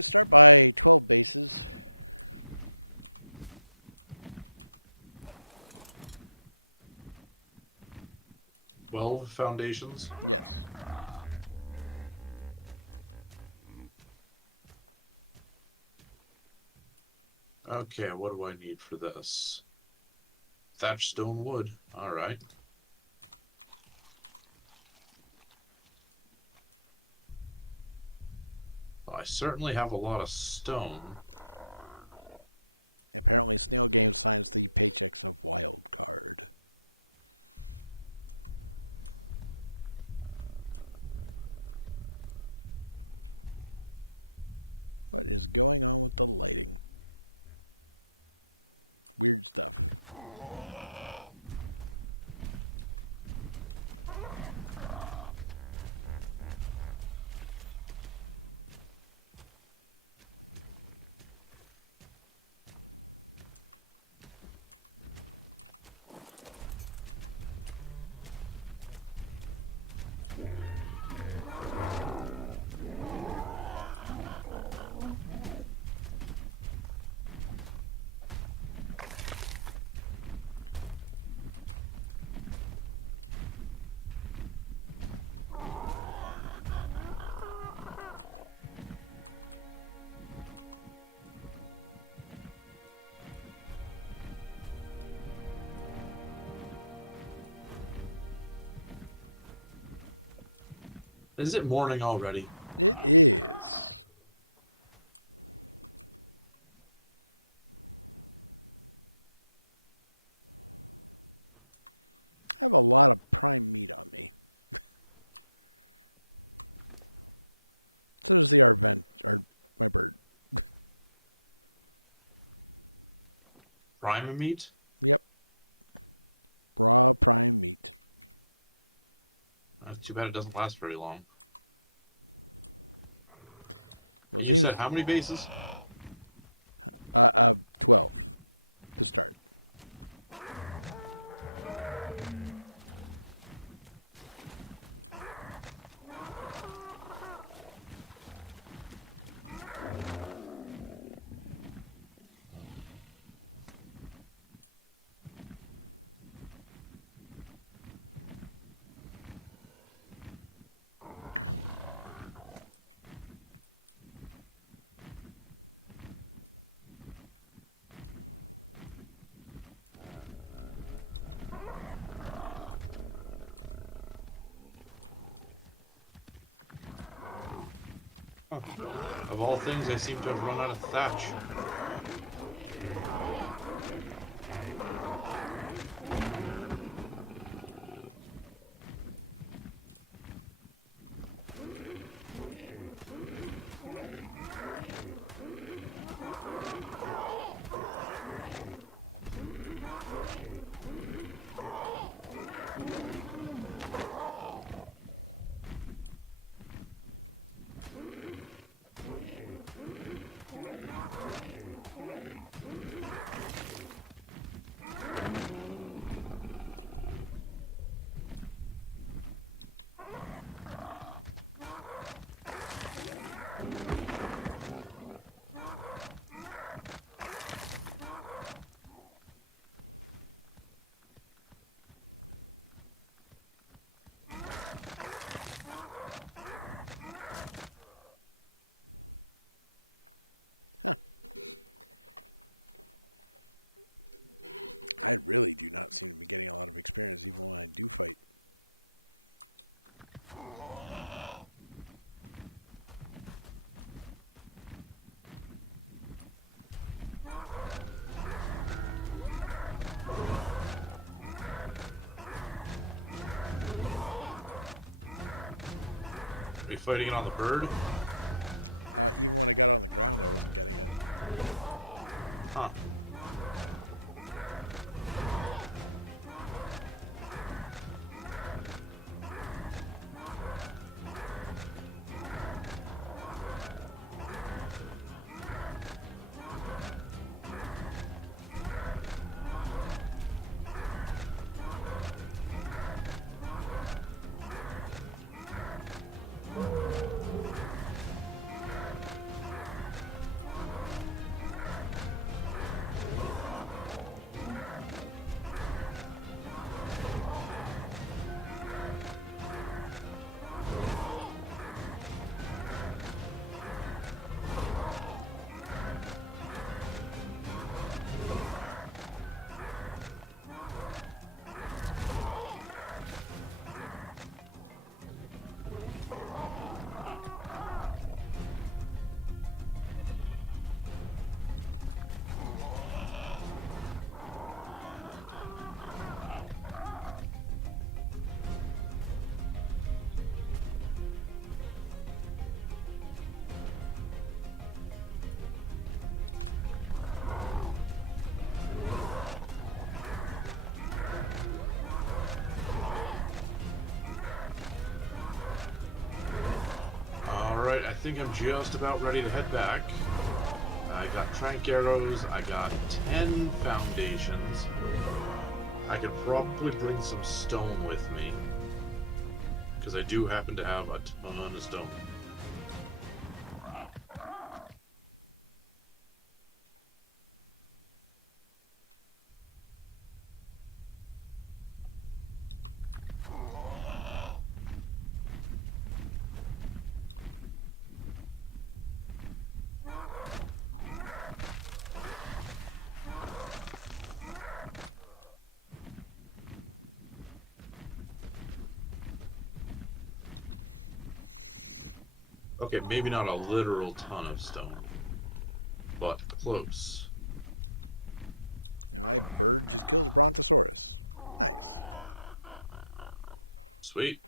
Start by 12 bases. 12 foundations? Okay, what do I need for this? Thatched stone wood. Alright. Well, I certainly have a lot of stone. Probably still doing science and gadgets and Is it morning already? seriously, Prime meat? Too bad it doesn't last very long. And you said how many bases? Huh. Of all things, I seem to have run out of thatch. you fighting it on the bird? Huh. Alright, I think I'm just about ready to head back. I got trank arrows, I got 10 foundations. I could probably bring some stone with me, because I do happen to have a ton of stone. Okay, maybe not a literal ton of stone, but close. Sweet.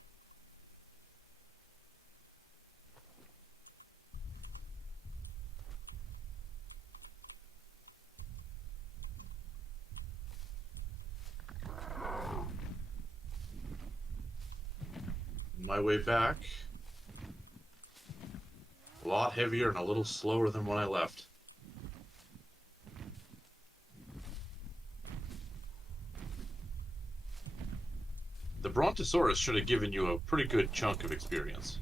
My way back. A lot heavier and a little slower than when I left. The Brontosaurus should have given you a pretty good chunk of experience.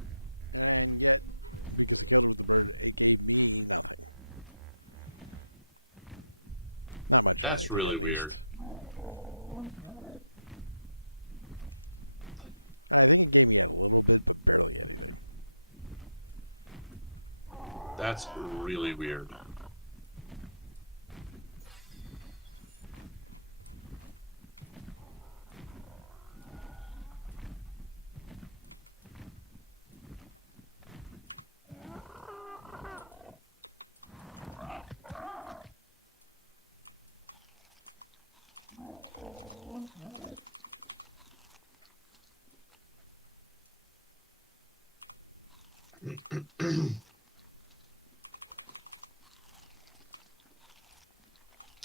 That's really weird. That's really weird.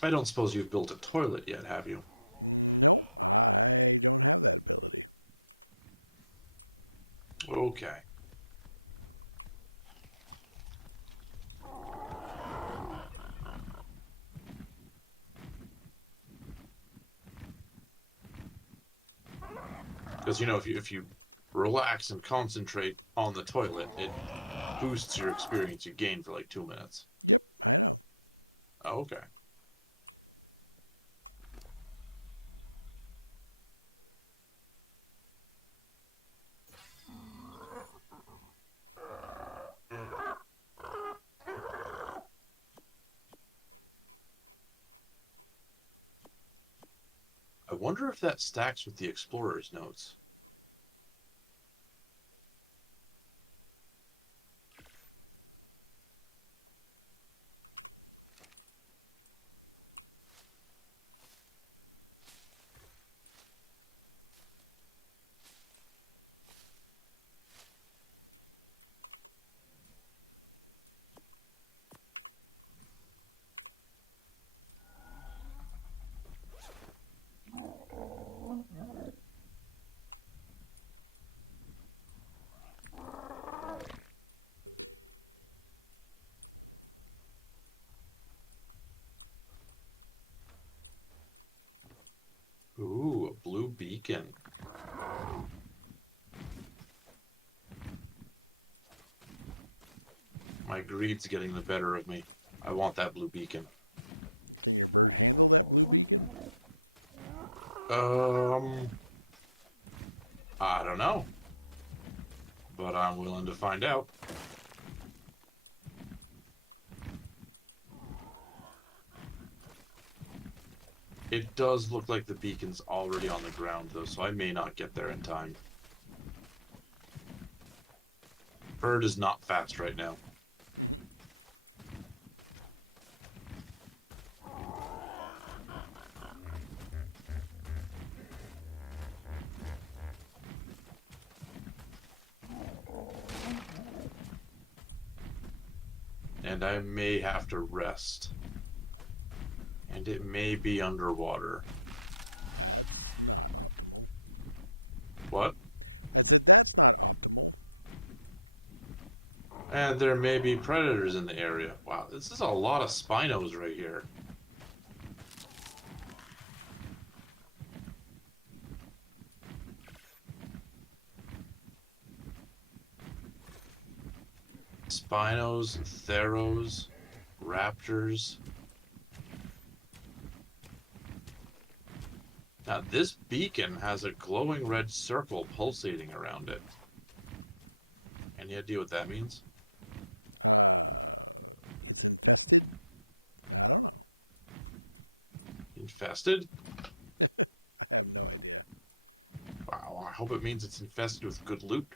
I don't suppose you've built a toilet yet, have you? Okay. Because, you know, if you relax and concentrate on the toilet, it boosts your experience you gain for like 2 minutes. Oh, okay. I wonder if that stacks with the Explorer's notes. beacon. My greed's getting the better of me. I want that blue beacon. I don't know. But I'm willing to find out. It does look like the beacon's already on the ground, though, so I may not get there in time. Bird is not fast right now. And I may have to rest. And it may be underwater. What? And there may be predators in the area. Wow, this is a lot of Spinos right here. Spinos, Theros, Raptors. Now, this beacon has a glowing red circle pulsating around it. Any idea what that means? Infested? Wow, I hope it means it's infested with good loot.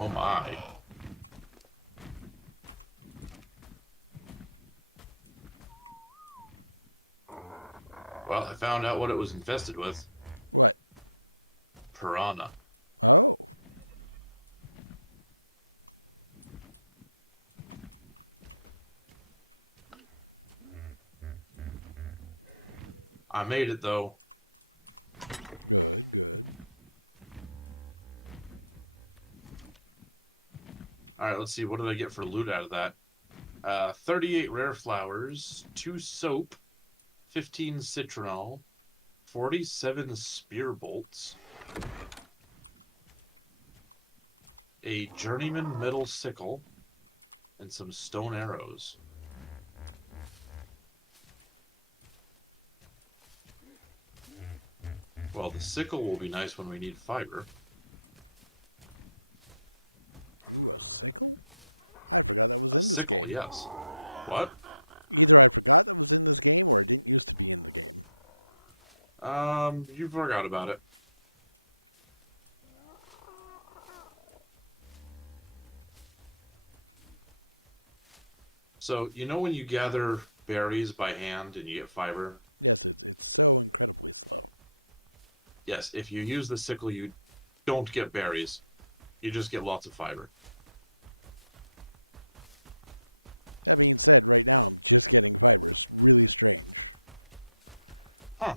Oh my. Well, I found out what it was infested with. Piranha. I made it, though. Alright, let's see. What did I get for loot out of that? 38 rare flowers, 2 soap, 15 citronal, 47 spear bolts, a journeyman metal sickle, and some stone arrows. Well, the sickle will be nice when we need fiber. A sickle, yes. What? You forgot about it. So, you know when you gather berries by hand and you get fiber? Yes, if you use the sickle, you don't get berries. You just get lots of fiber. Huh.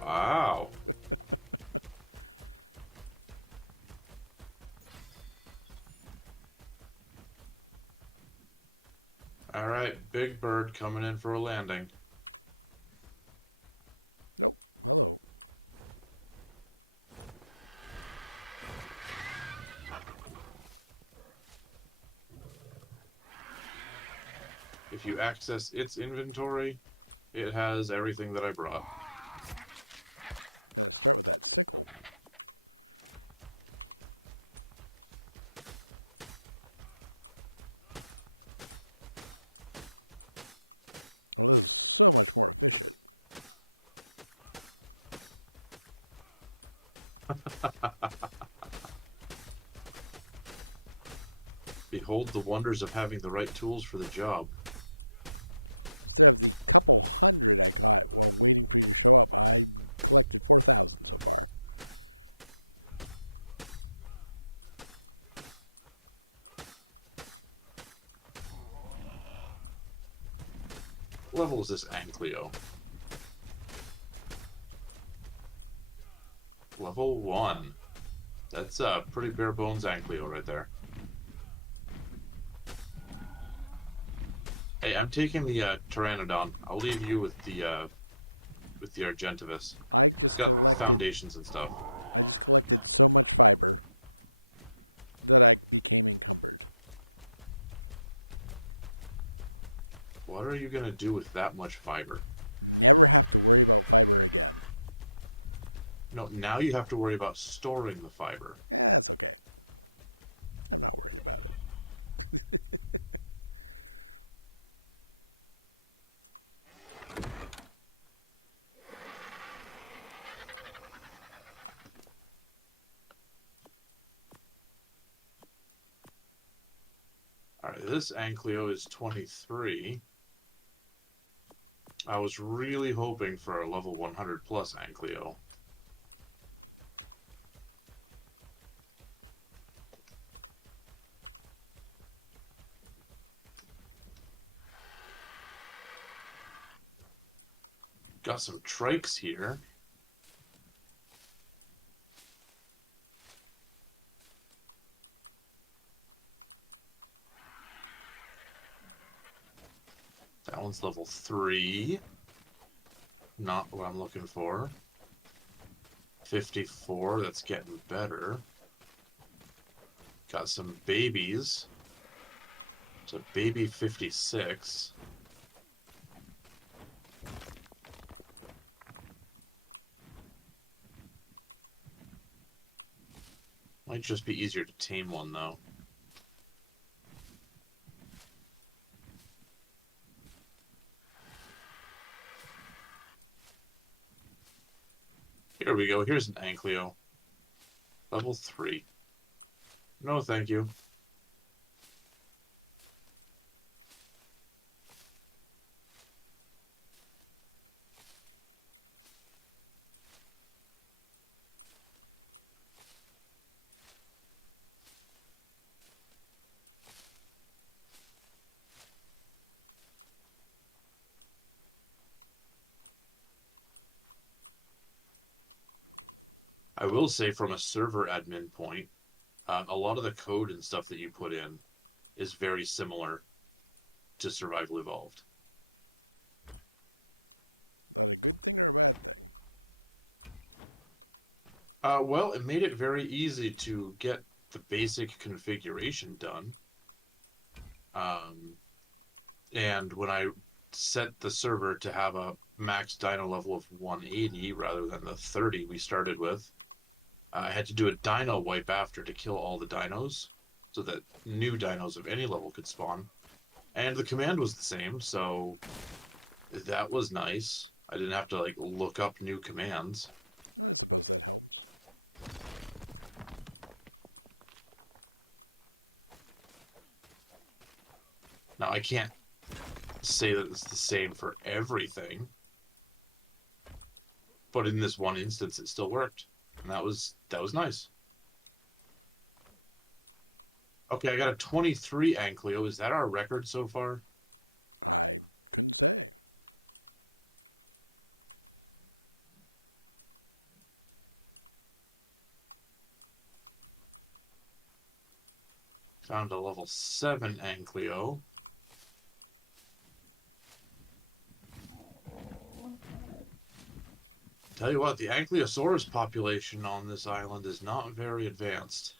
Wow. All right, big bird coming in for a landing. If you access its inventory, it has everything that I brought. Behold the wonders of having the right tools for the job. What level is this Ankleo? Level 1. That's a pretty bare bones Ankleo right there. Hey, I'm taking the Pteranodon. I'll leave you with the Argentavis. It's got foundations and stuff. What are you gonna do with that much fiber? No, now you have to worry about storing the fiber. Alright, this Ankleo is 23. I was really hoping for a level 100 plus Ankleo. Got some trikes here. That one's level 3. Not what I'm looking for. 54, that's getting better. Got some babies. It's a baby 56. Might just be easier to tame one, though. Here we go. Here's an Ankleo. Level 3. No, thank you. I will say from a server admin point, a lot of the code and stuff that you put in is very similar to Survival Evolved. Well, it made it very easy to get the basic configuration done. And when I set the server to have a max dino level of 180 rather than the 30 we started with, I had to do a dino wipe after to kill all the dinos so that new dinos of any level could spawn. And the command was the same, so that was nice. I didn't have to like look up new commands. Now I can't say that it's the same for everything, but in this one instance it still worked. And that was nice. Okay, I got a 23 Ankleo. Is that our record so far? Found a level 7 Ankleo. Tell you what, the Ankylosaurus population on this island is not very advanced.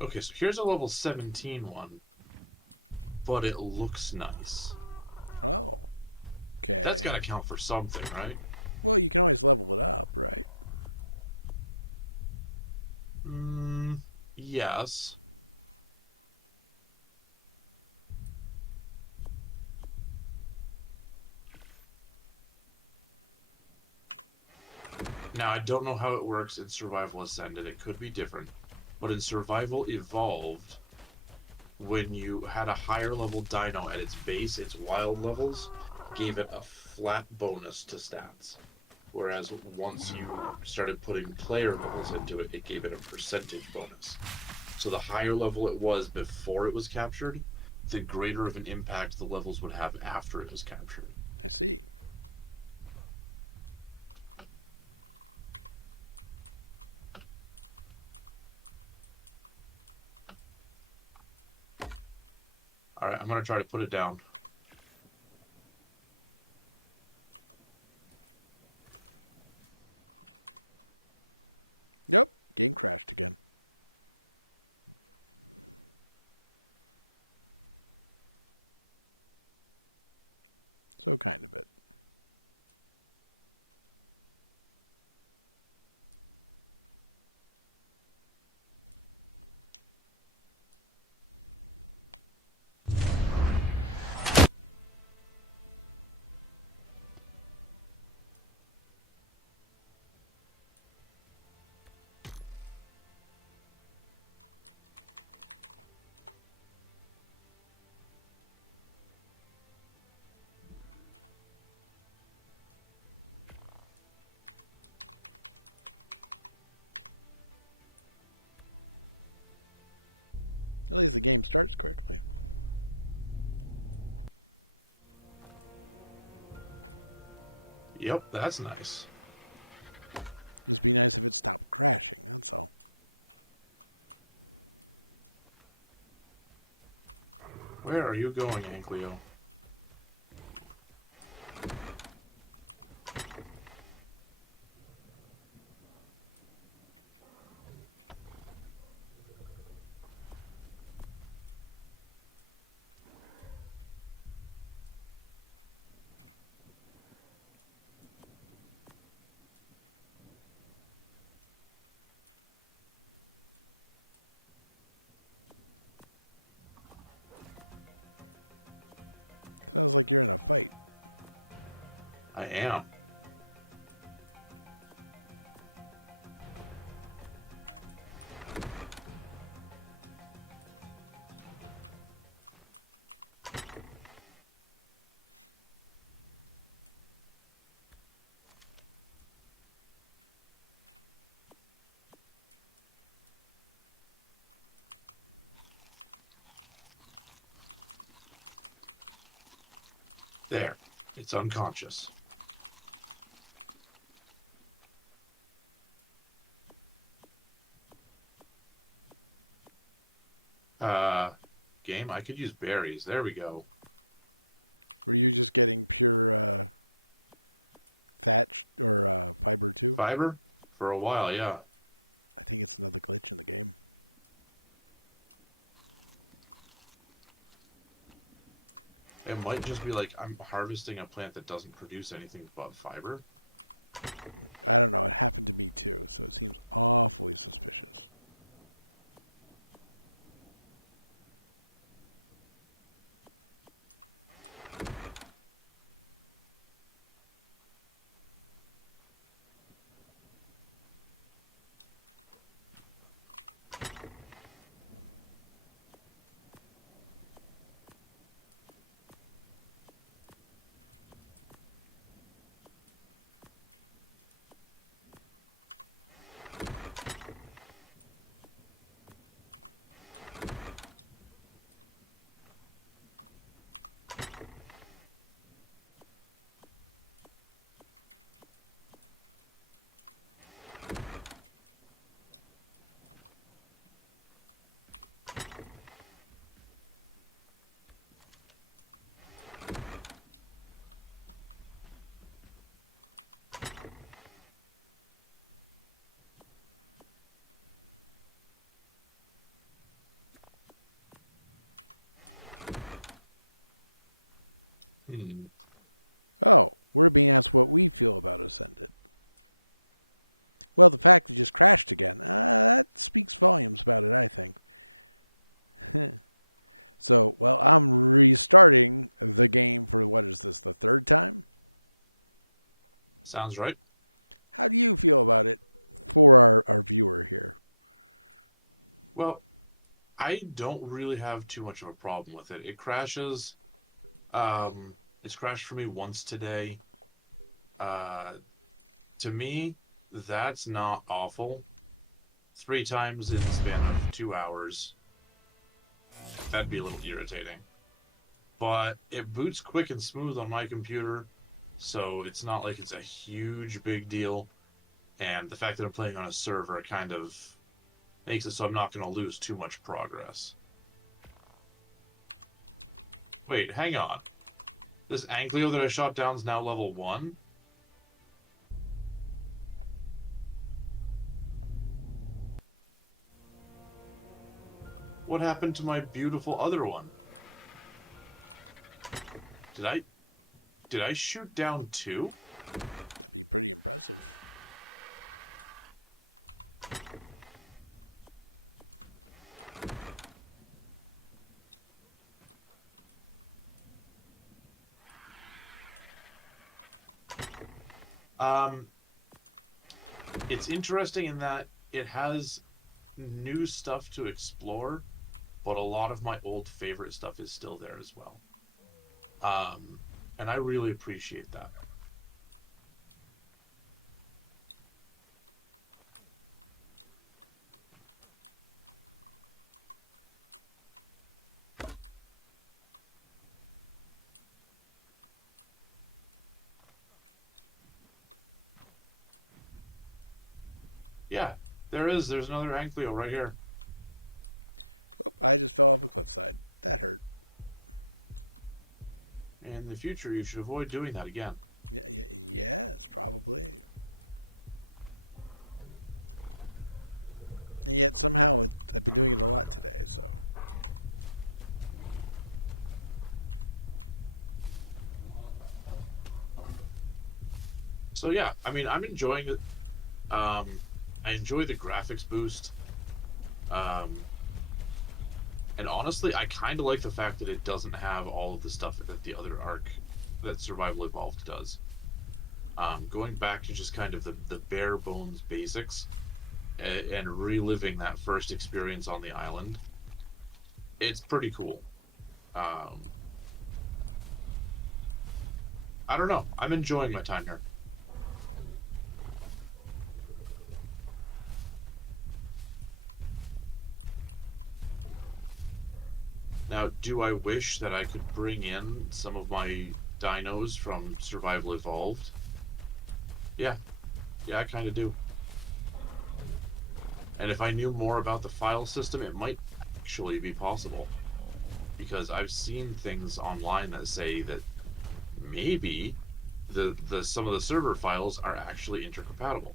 Okay, so here's a level 17 one, but it looks nice. That's got to count for something, right? Yes. Now, I don't know how it works in Survival Ascended. It could be different. But in Survival Evolved, when you had a higher level dino at its base, its wild levels gave it a flat bonus to stats. Whereas once you started putting player levels into it, it gave it a percentage bonus. So the higher level it was before it was captured, the greater of an impact the levels would have after it was captured. All right, I'm going to try to put it down. Yep, that's nice. Where are you going, Ankleo? I am. There. It's unconscious. Uh, Game, I could use berries. There we go. Fiber? For a while, yeah. It might just be like I'm harvesting a plant that doesn't produce anything but fiber. Sounds right. How do you feel about it? 4 hour. Well, I don't really have too much of a problem with it. It crashes. It's crashed for me once today. Uh, to me, that's not awful. 3 times in the span of 2 hours, that'd be a little irritating. But it boots quick and smooth on my computer, so it's not like it's a huge big deal. And the fact that I'm playing on a server kind of makes it so I'm not going to lose too much progress. Wait, hang on. This Anglio that I shot down is now level 1? What happened to my beautiful other one? Did I did I shoot down 2? Um, it's interesting in that it has new stuff to explore, but a lot of my old favorite stuff is still there as well. Um, and I really appreciate that. Yeah, there is. There's another Ankleo right here. In the future, you should avoid doing that again. So yeah, I mean, I'm enjoying it. Um, I enjoy the graphics boost. Um, and honestly, I kind of like the fact that it doesn't have all of the stuff that the other arc that Survival Evolved does. Going back to just kind of the bare bones basics and reliving that first experience on the island, it's pretty cool. Um, I don't know. I'm enjoying my time here. Now, do I wish that I could bring in some of my dinos from Survival Evolved? Yeah, yeah, I kind of do. And if I knew more about the file system, it might actually be possible. Because I've seen things online that say that maybe the some of the server files are actually intercompatible.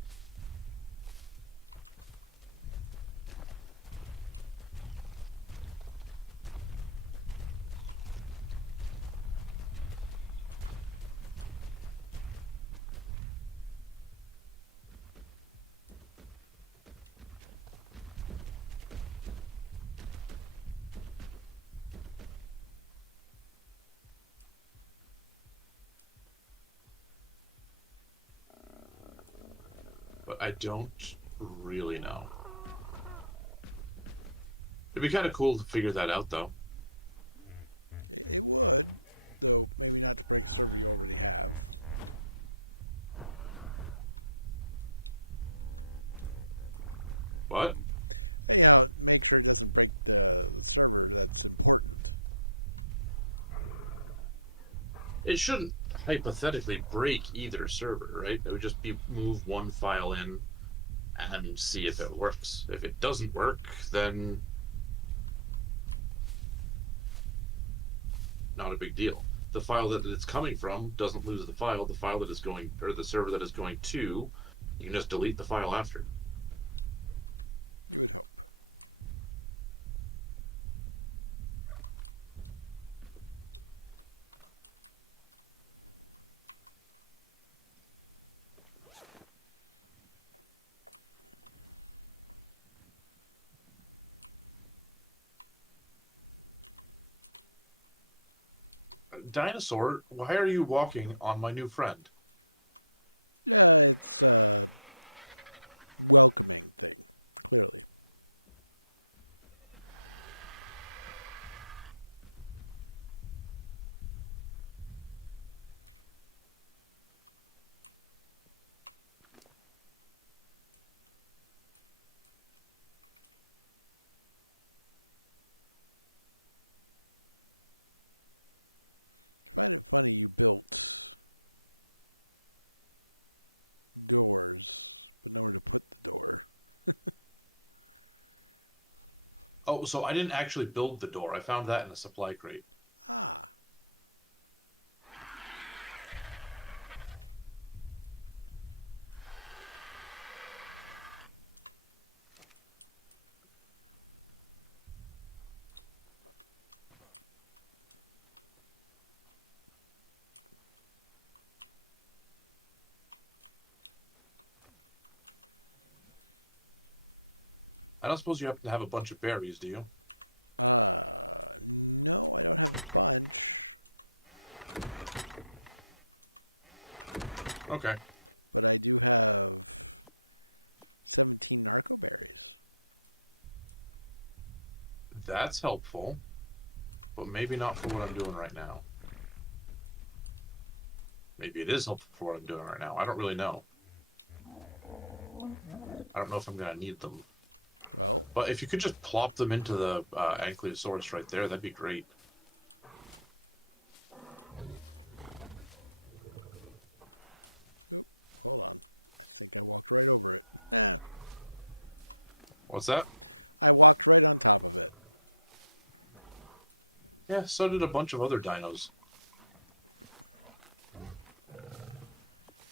But I don't really know. It'd be kind of cool to figure that out, though. But Yeah, thanks for disappointing. So, it's important. it shouldn't hypothetically break either server, right? It would just be move one file in and see if it works. If it doesn't work, then not a big deal. The file that it's coming from doesn't lose the file. The file that is going, or the server that is going to, you can just delete the file after. Dinosaur, why are you walking on my new friend? Oh, so I didn't actually build the door. I found that in a supply crate. I don't suppose you happen to have a bunch of berries, do you? Okay. That's helpful, but maybe not for what I'm doing right now. Maybe it is helpful for what I'm doing right now. I don't really know. I don't know if I'm going to need them. But if you could just plop them into the Ankylosaurus right there, that'd be great. What's that? Yeah, so did a bunch of other dinos.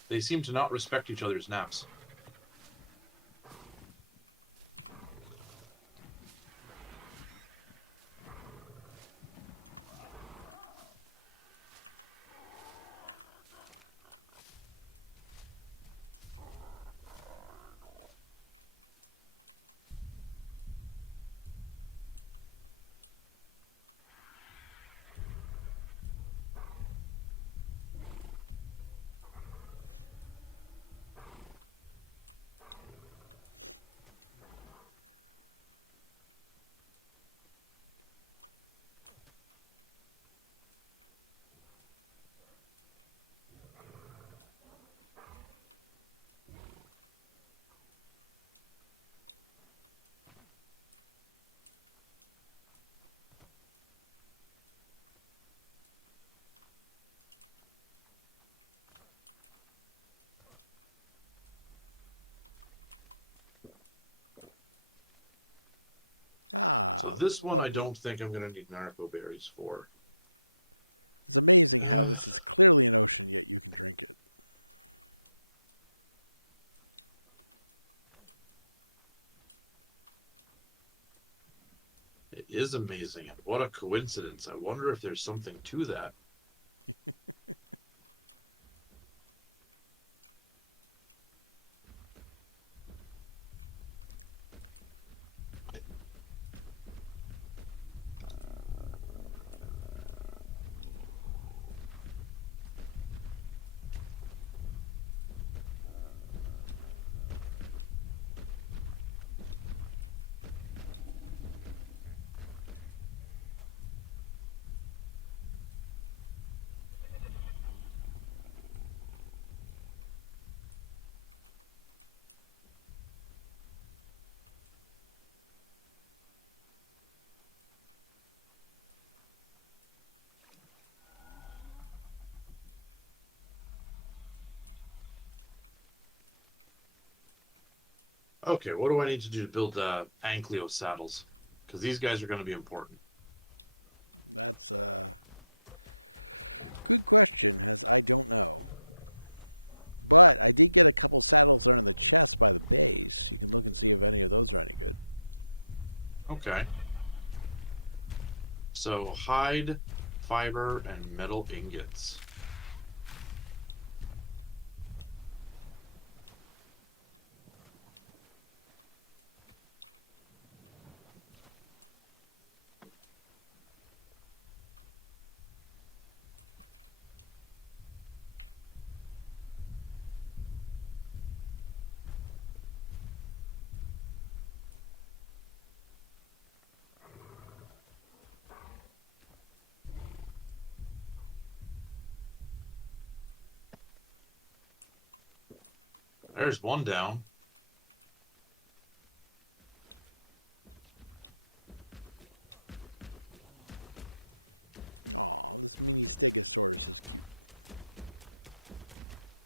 They seem to not respect each other's naps. So this one I don't think I'm going to need narco berries for. Uh, it is amazing, and what a coincidence. I wonder if there's something to that. Okay, what do I need to do to build Ankylo saddles? Because these guys are going to be important. Okay. So hide, fiber, and metal ingots. There's one down.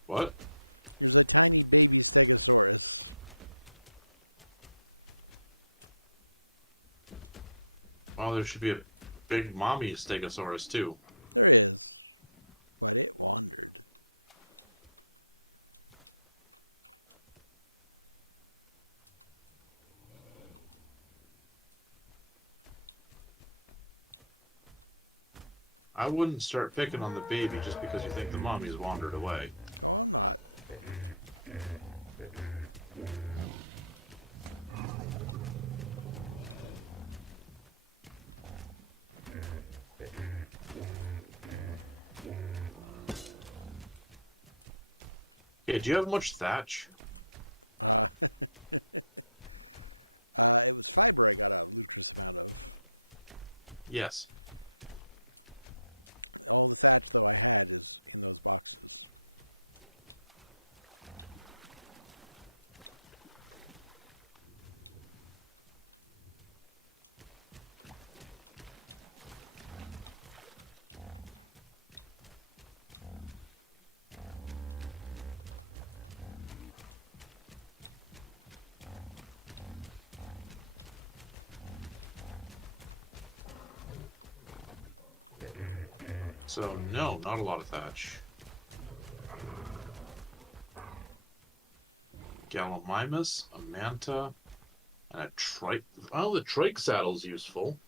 What? Oh, there should be a big mommy Stegosaurus too. I wouldn't start picking on the baby just because you think the mommy's wandered away. Okay, do you have much thatch? Yes. So, no, not a lot of thatch. Gallimimus, a manta, and a trike. Oh, the trike saddle's useful.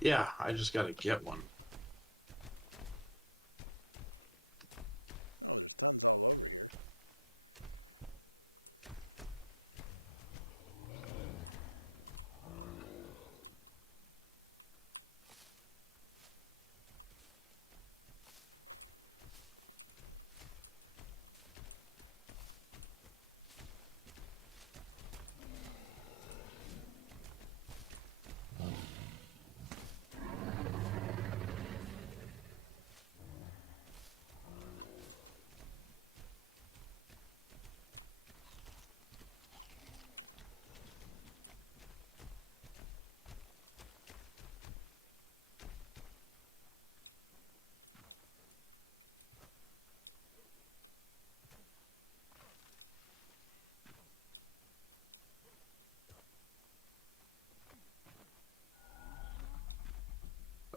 Yeah, I just gotta get one.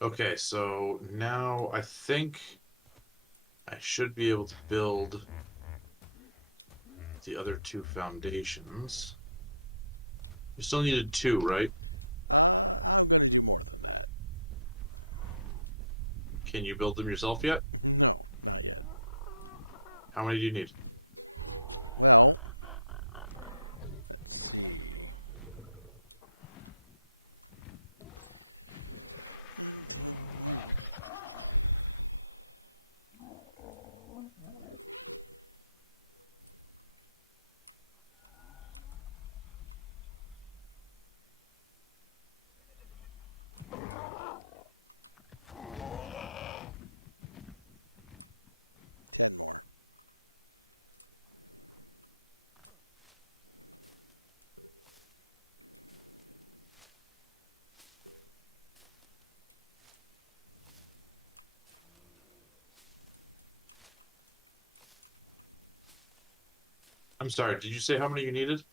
Okay, so now I think I should be able to build the other two foundations. You still needed two, right? Can you build them yourself yet? How many do you need? I'm sorry, did you say how many you needed?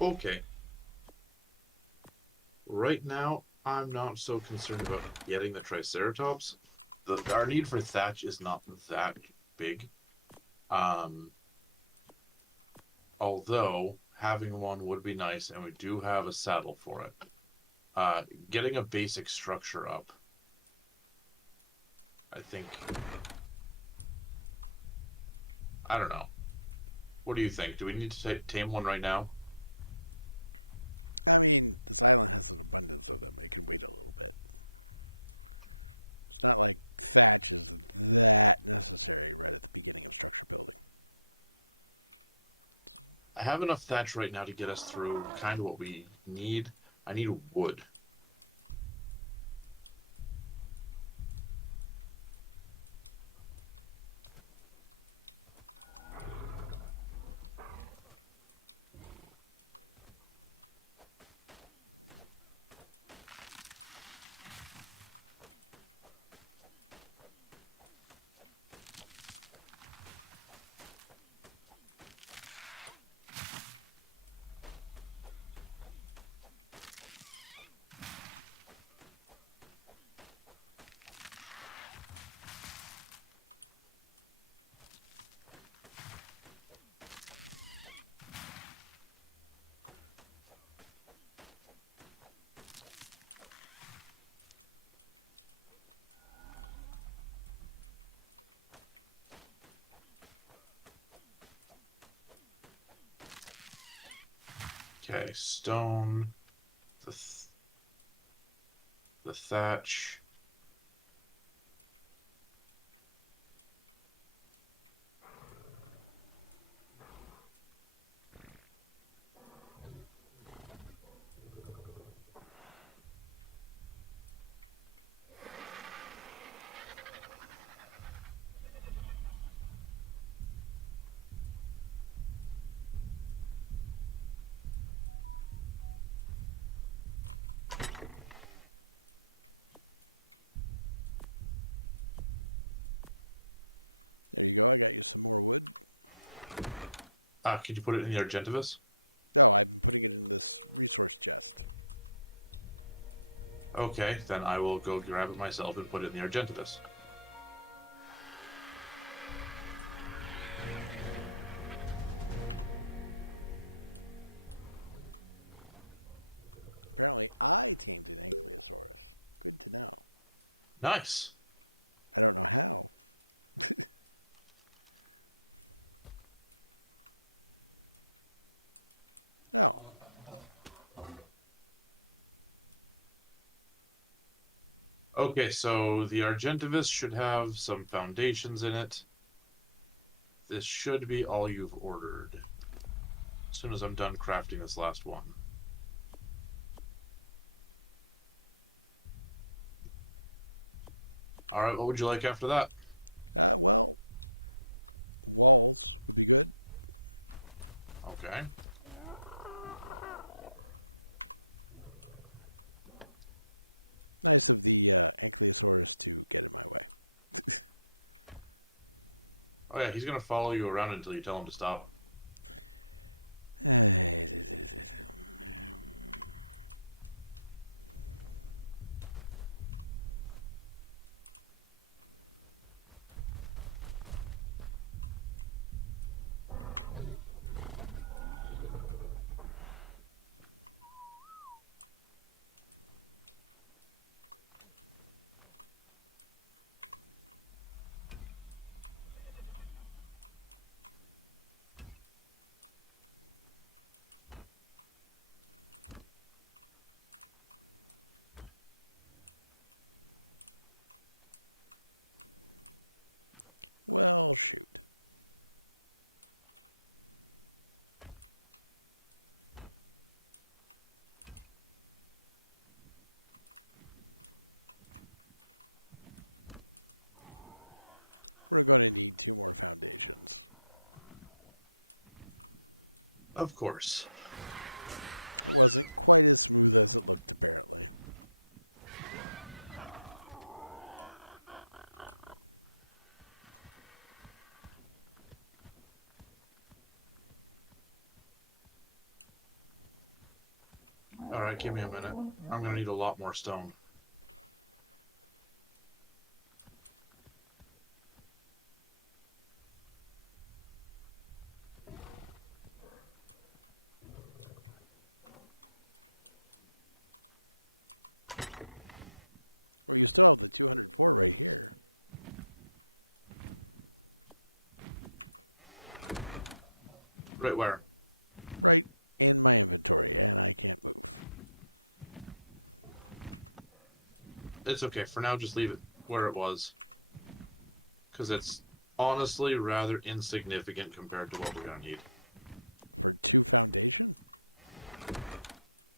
Okay. Right now, I'm not so concerned about getting the Triceratops. Our need for thatch is not that big. Um, Although having one would be nice, and we do have a saddle for it. Uh, Getting a basic structure up, I think. I don't know. What do you think? Do we need to tame one right now? I have enough thatch right now to get us through kind of what we need. I need wood. Okay, stone, the the thatch. Could you put it in the Argentavis? Okay, then I will go grab it myself and put it in the Argentavis. Nice. Okay, so the Argentavis should have some foundations in it. This should be all you've ordered. As soon as I'm done crafting this last one. All right, what would you like after that? Okay. Oh yeah, he's gonna follow you around until you tell him to stop. Of course. give me a minute. I'm gonna need a lot more stone. Right where? It's okay. For now, just leave it where it was. Because it's honestly rather insignificant compared to what we're gonna need.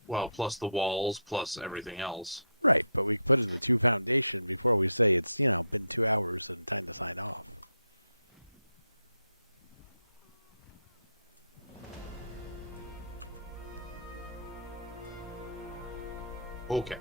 Well, plus the walls, plus everything else. Okay.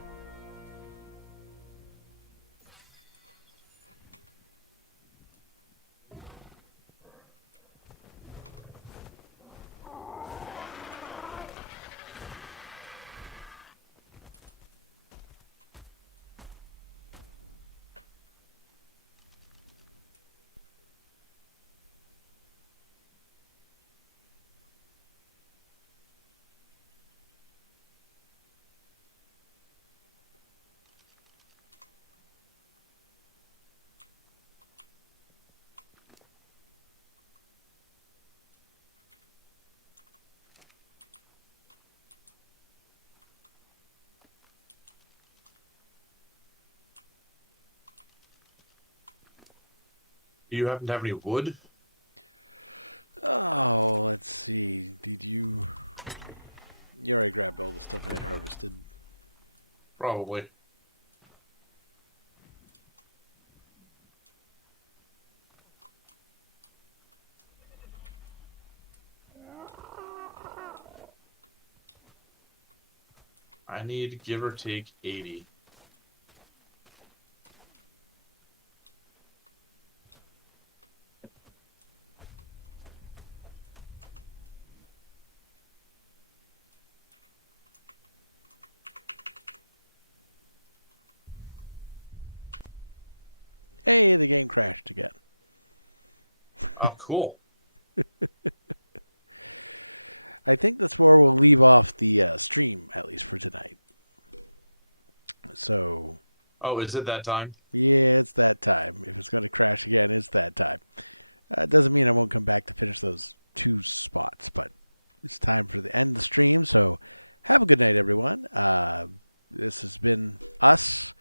Do you happen to have any wood? Probably. I need give or take 80. Oh, cool. I think we'll leave off the stream. Oh, is it that time? It is that time. It's not correct. Yeah, it is that time. It doesn't mean I won't come back to those two spots, but it's time for the end stream, so have a good night, everyone. This has been us.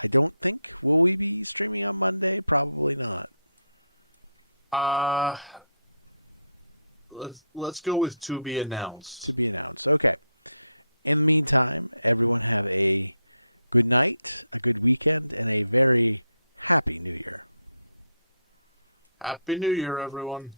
I don't think we'll be streaming on Monday. Probably not. Uh, let's go with to be announced. Okay. In the meantime, everyone have a good night, a good weekend, and a very happy Happy New Year, everyone.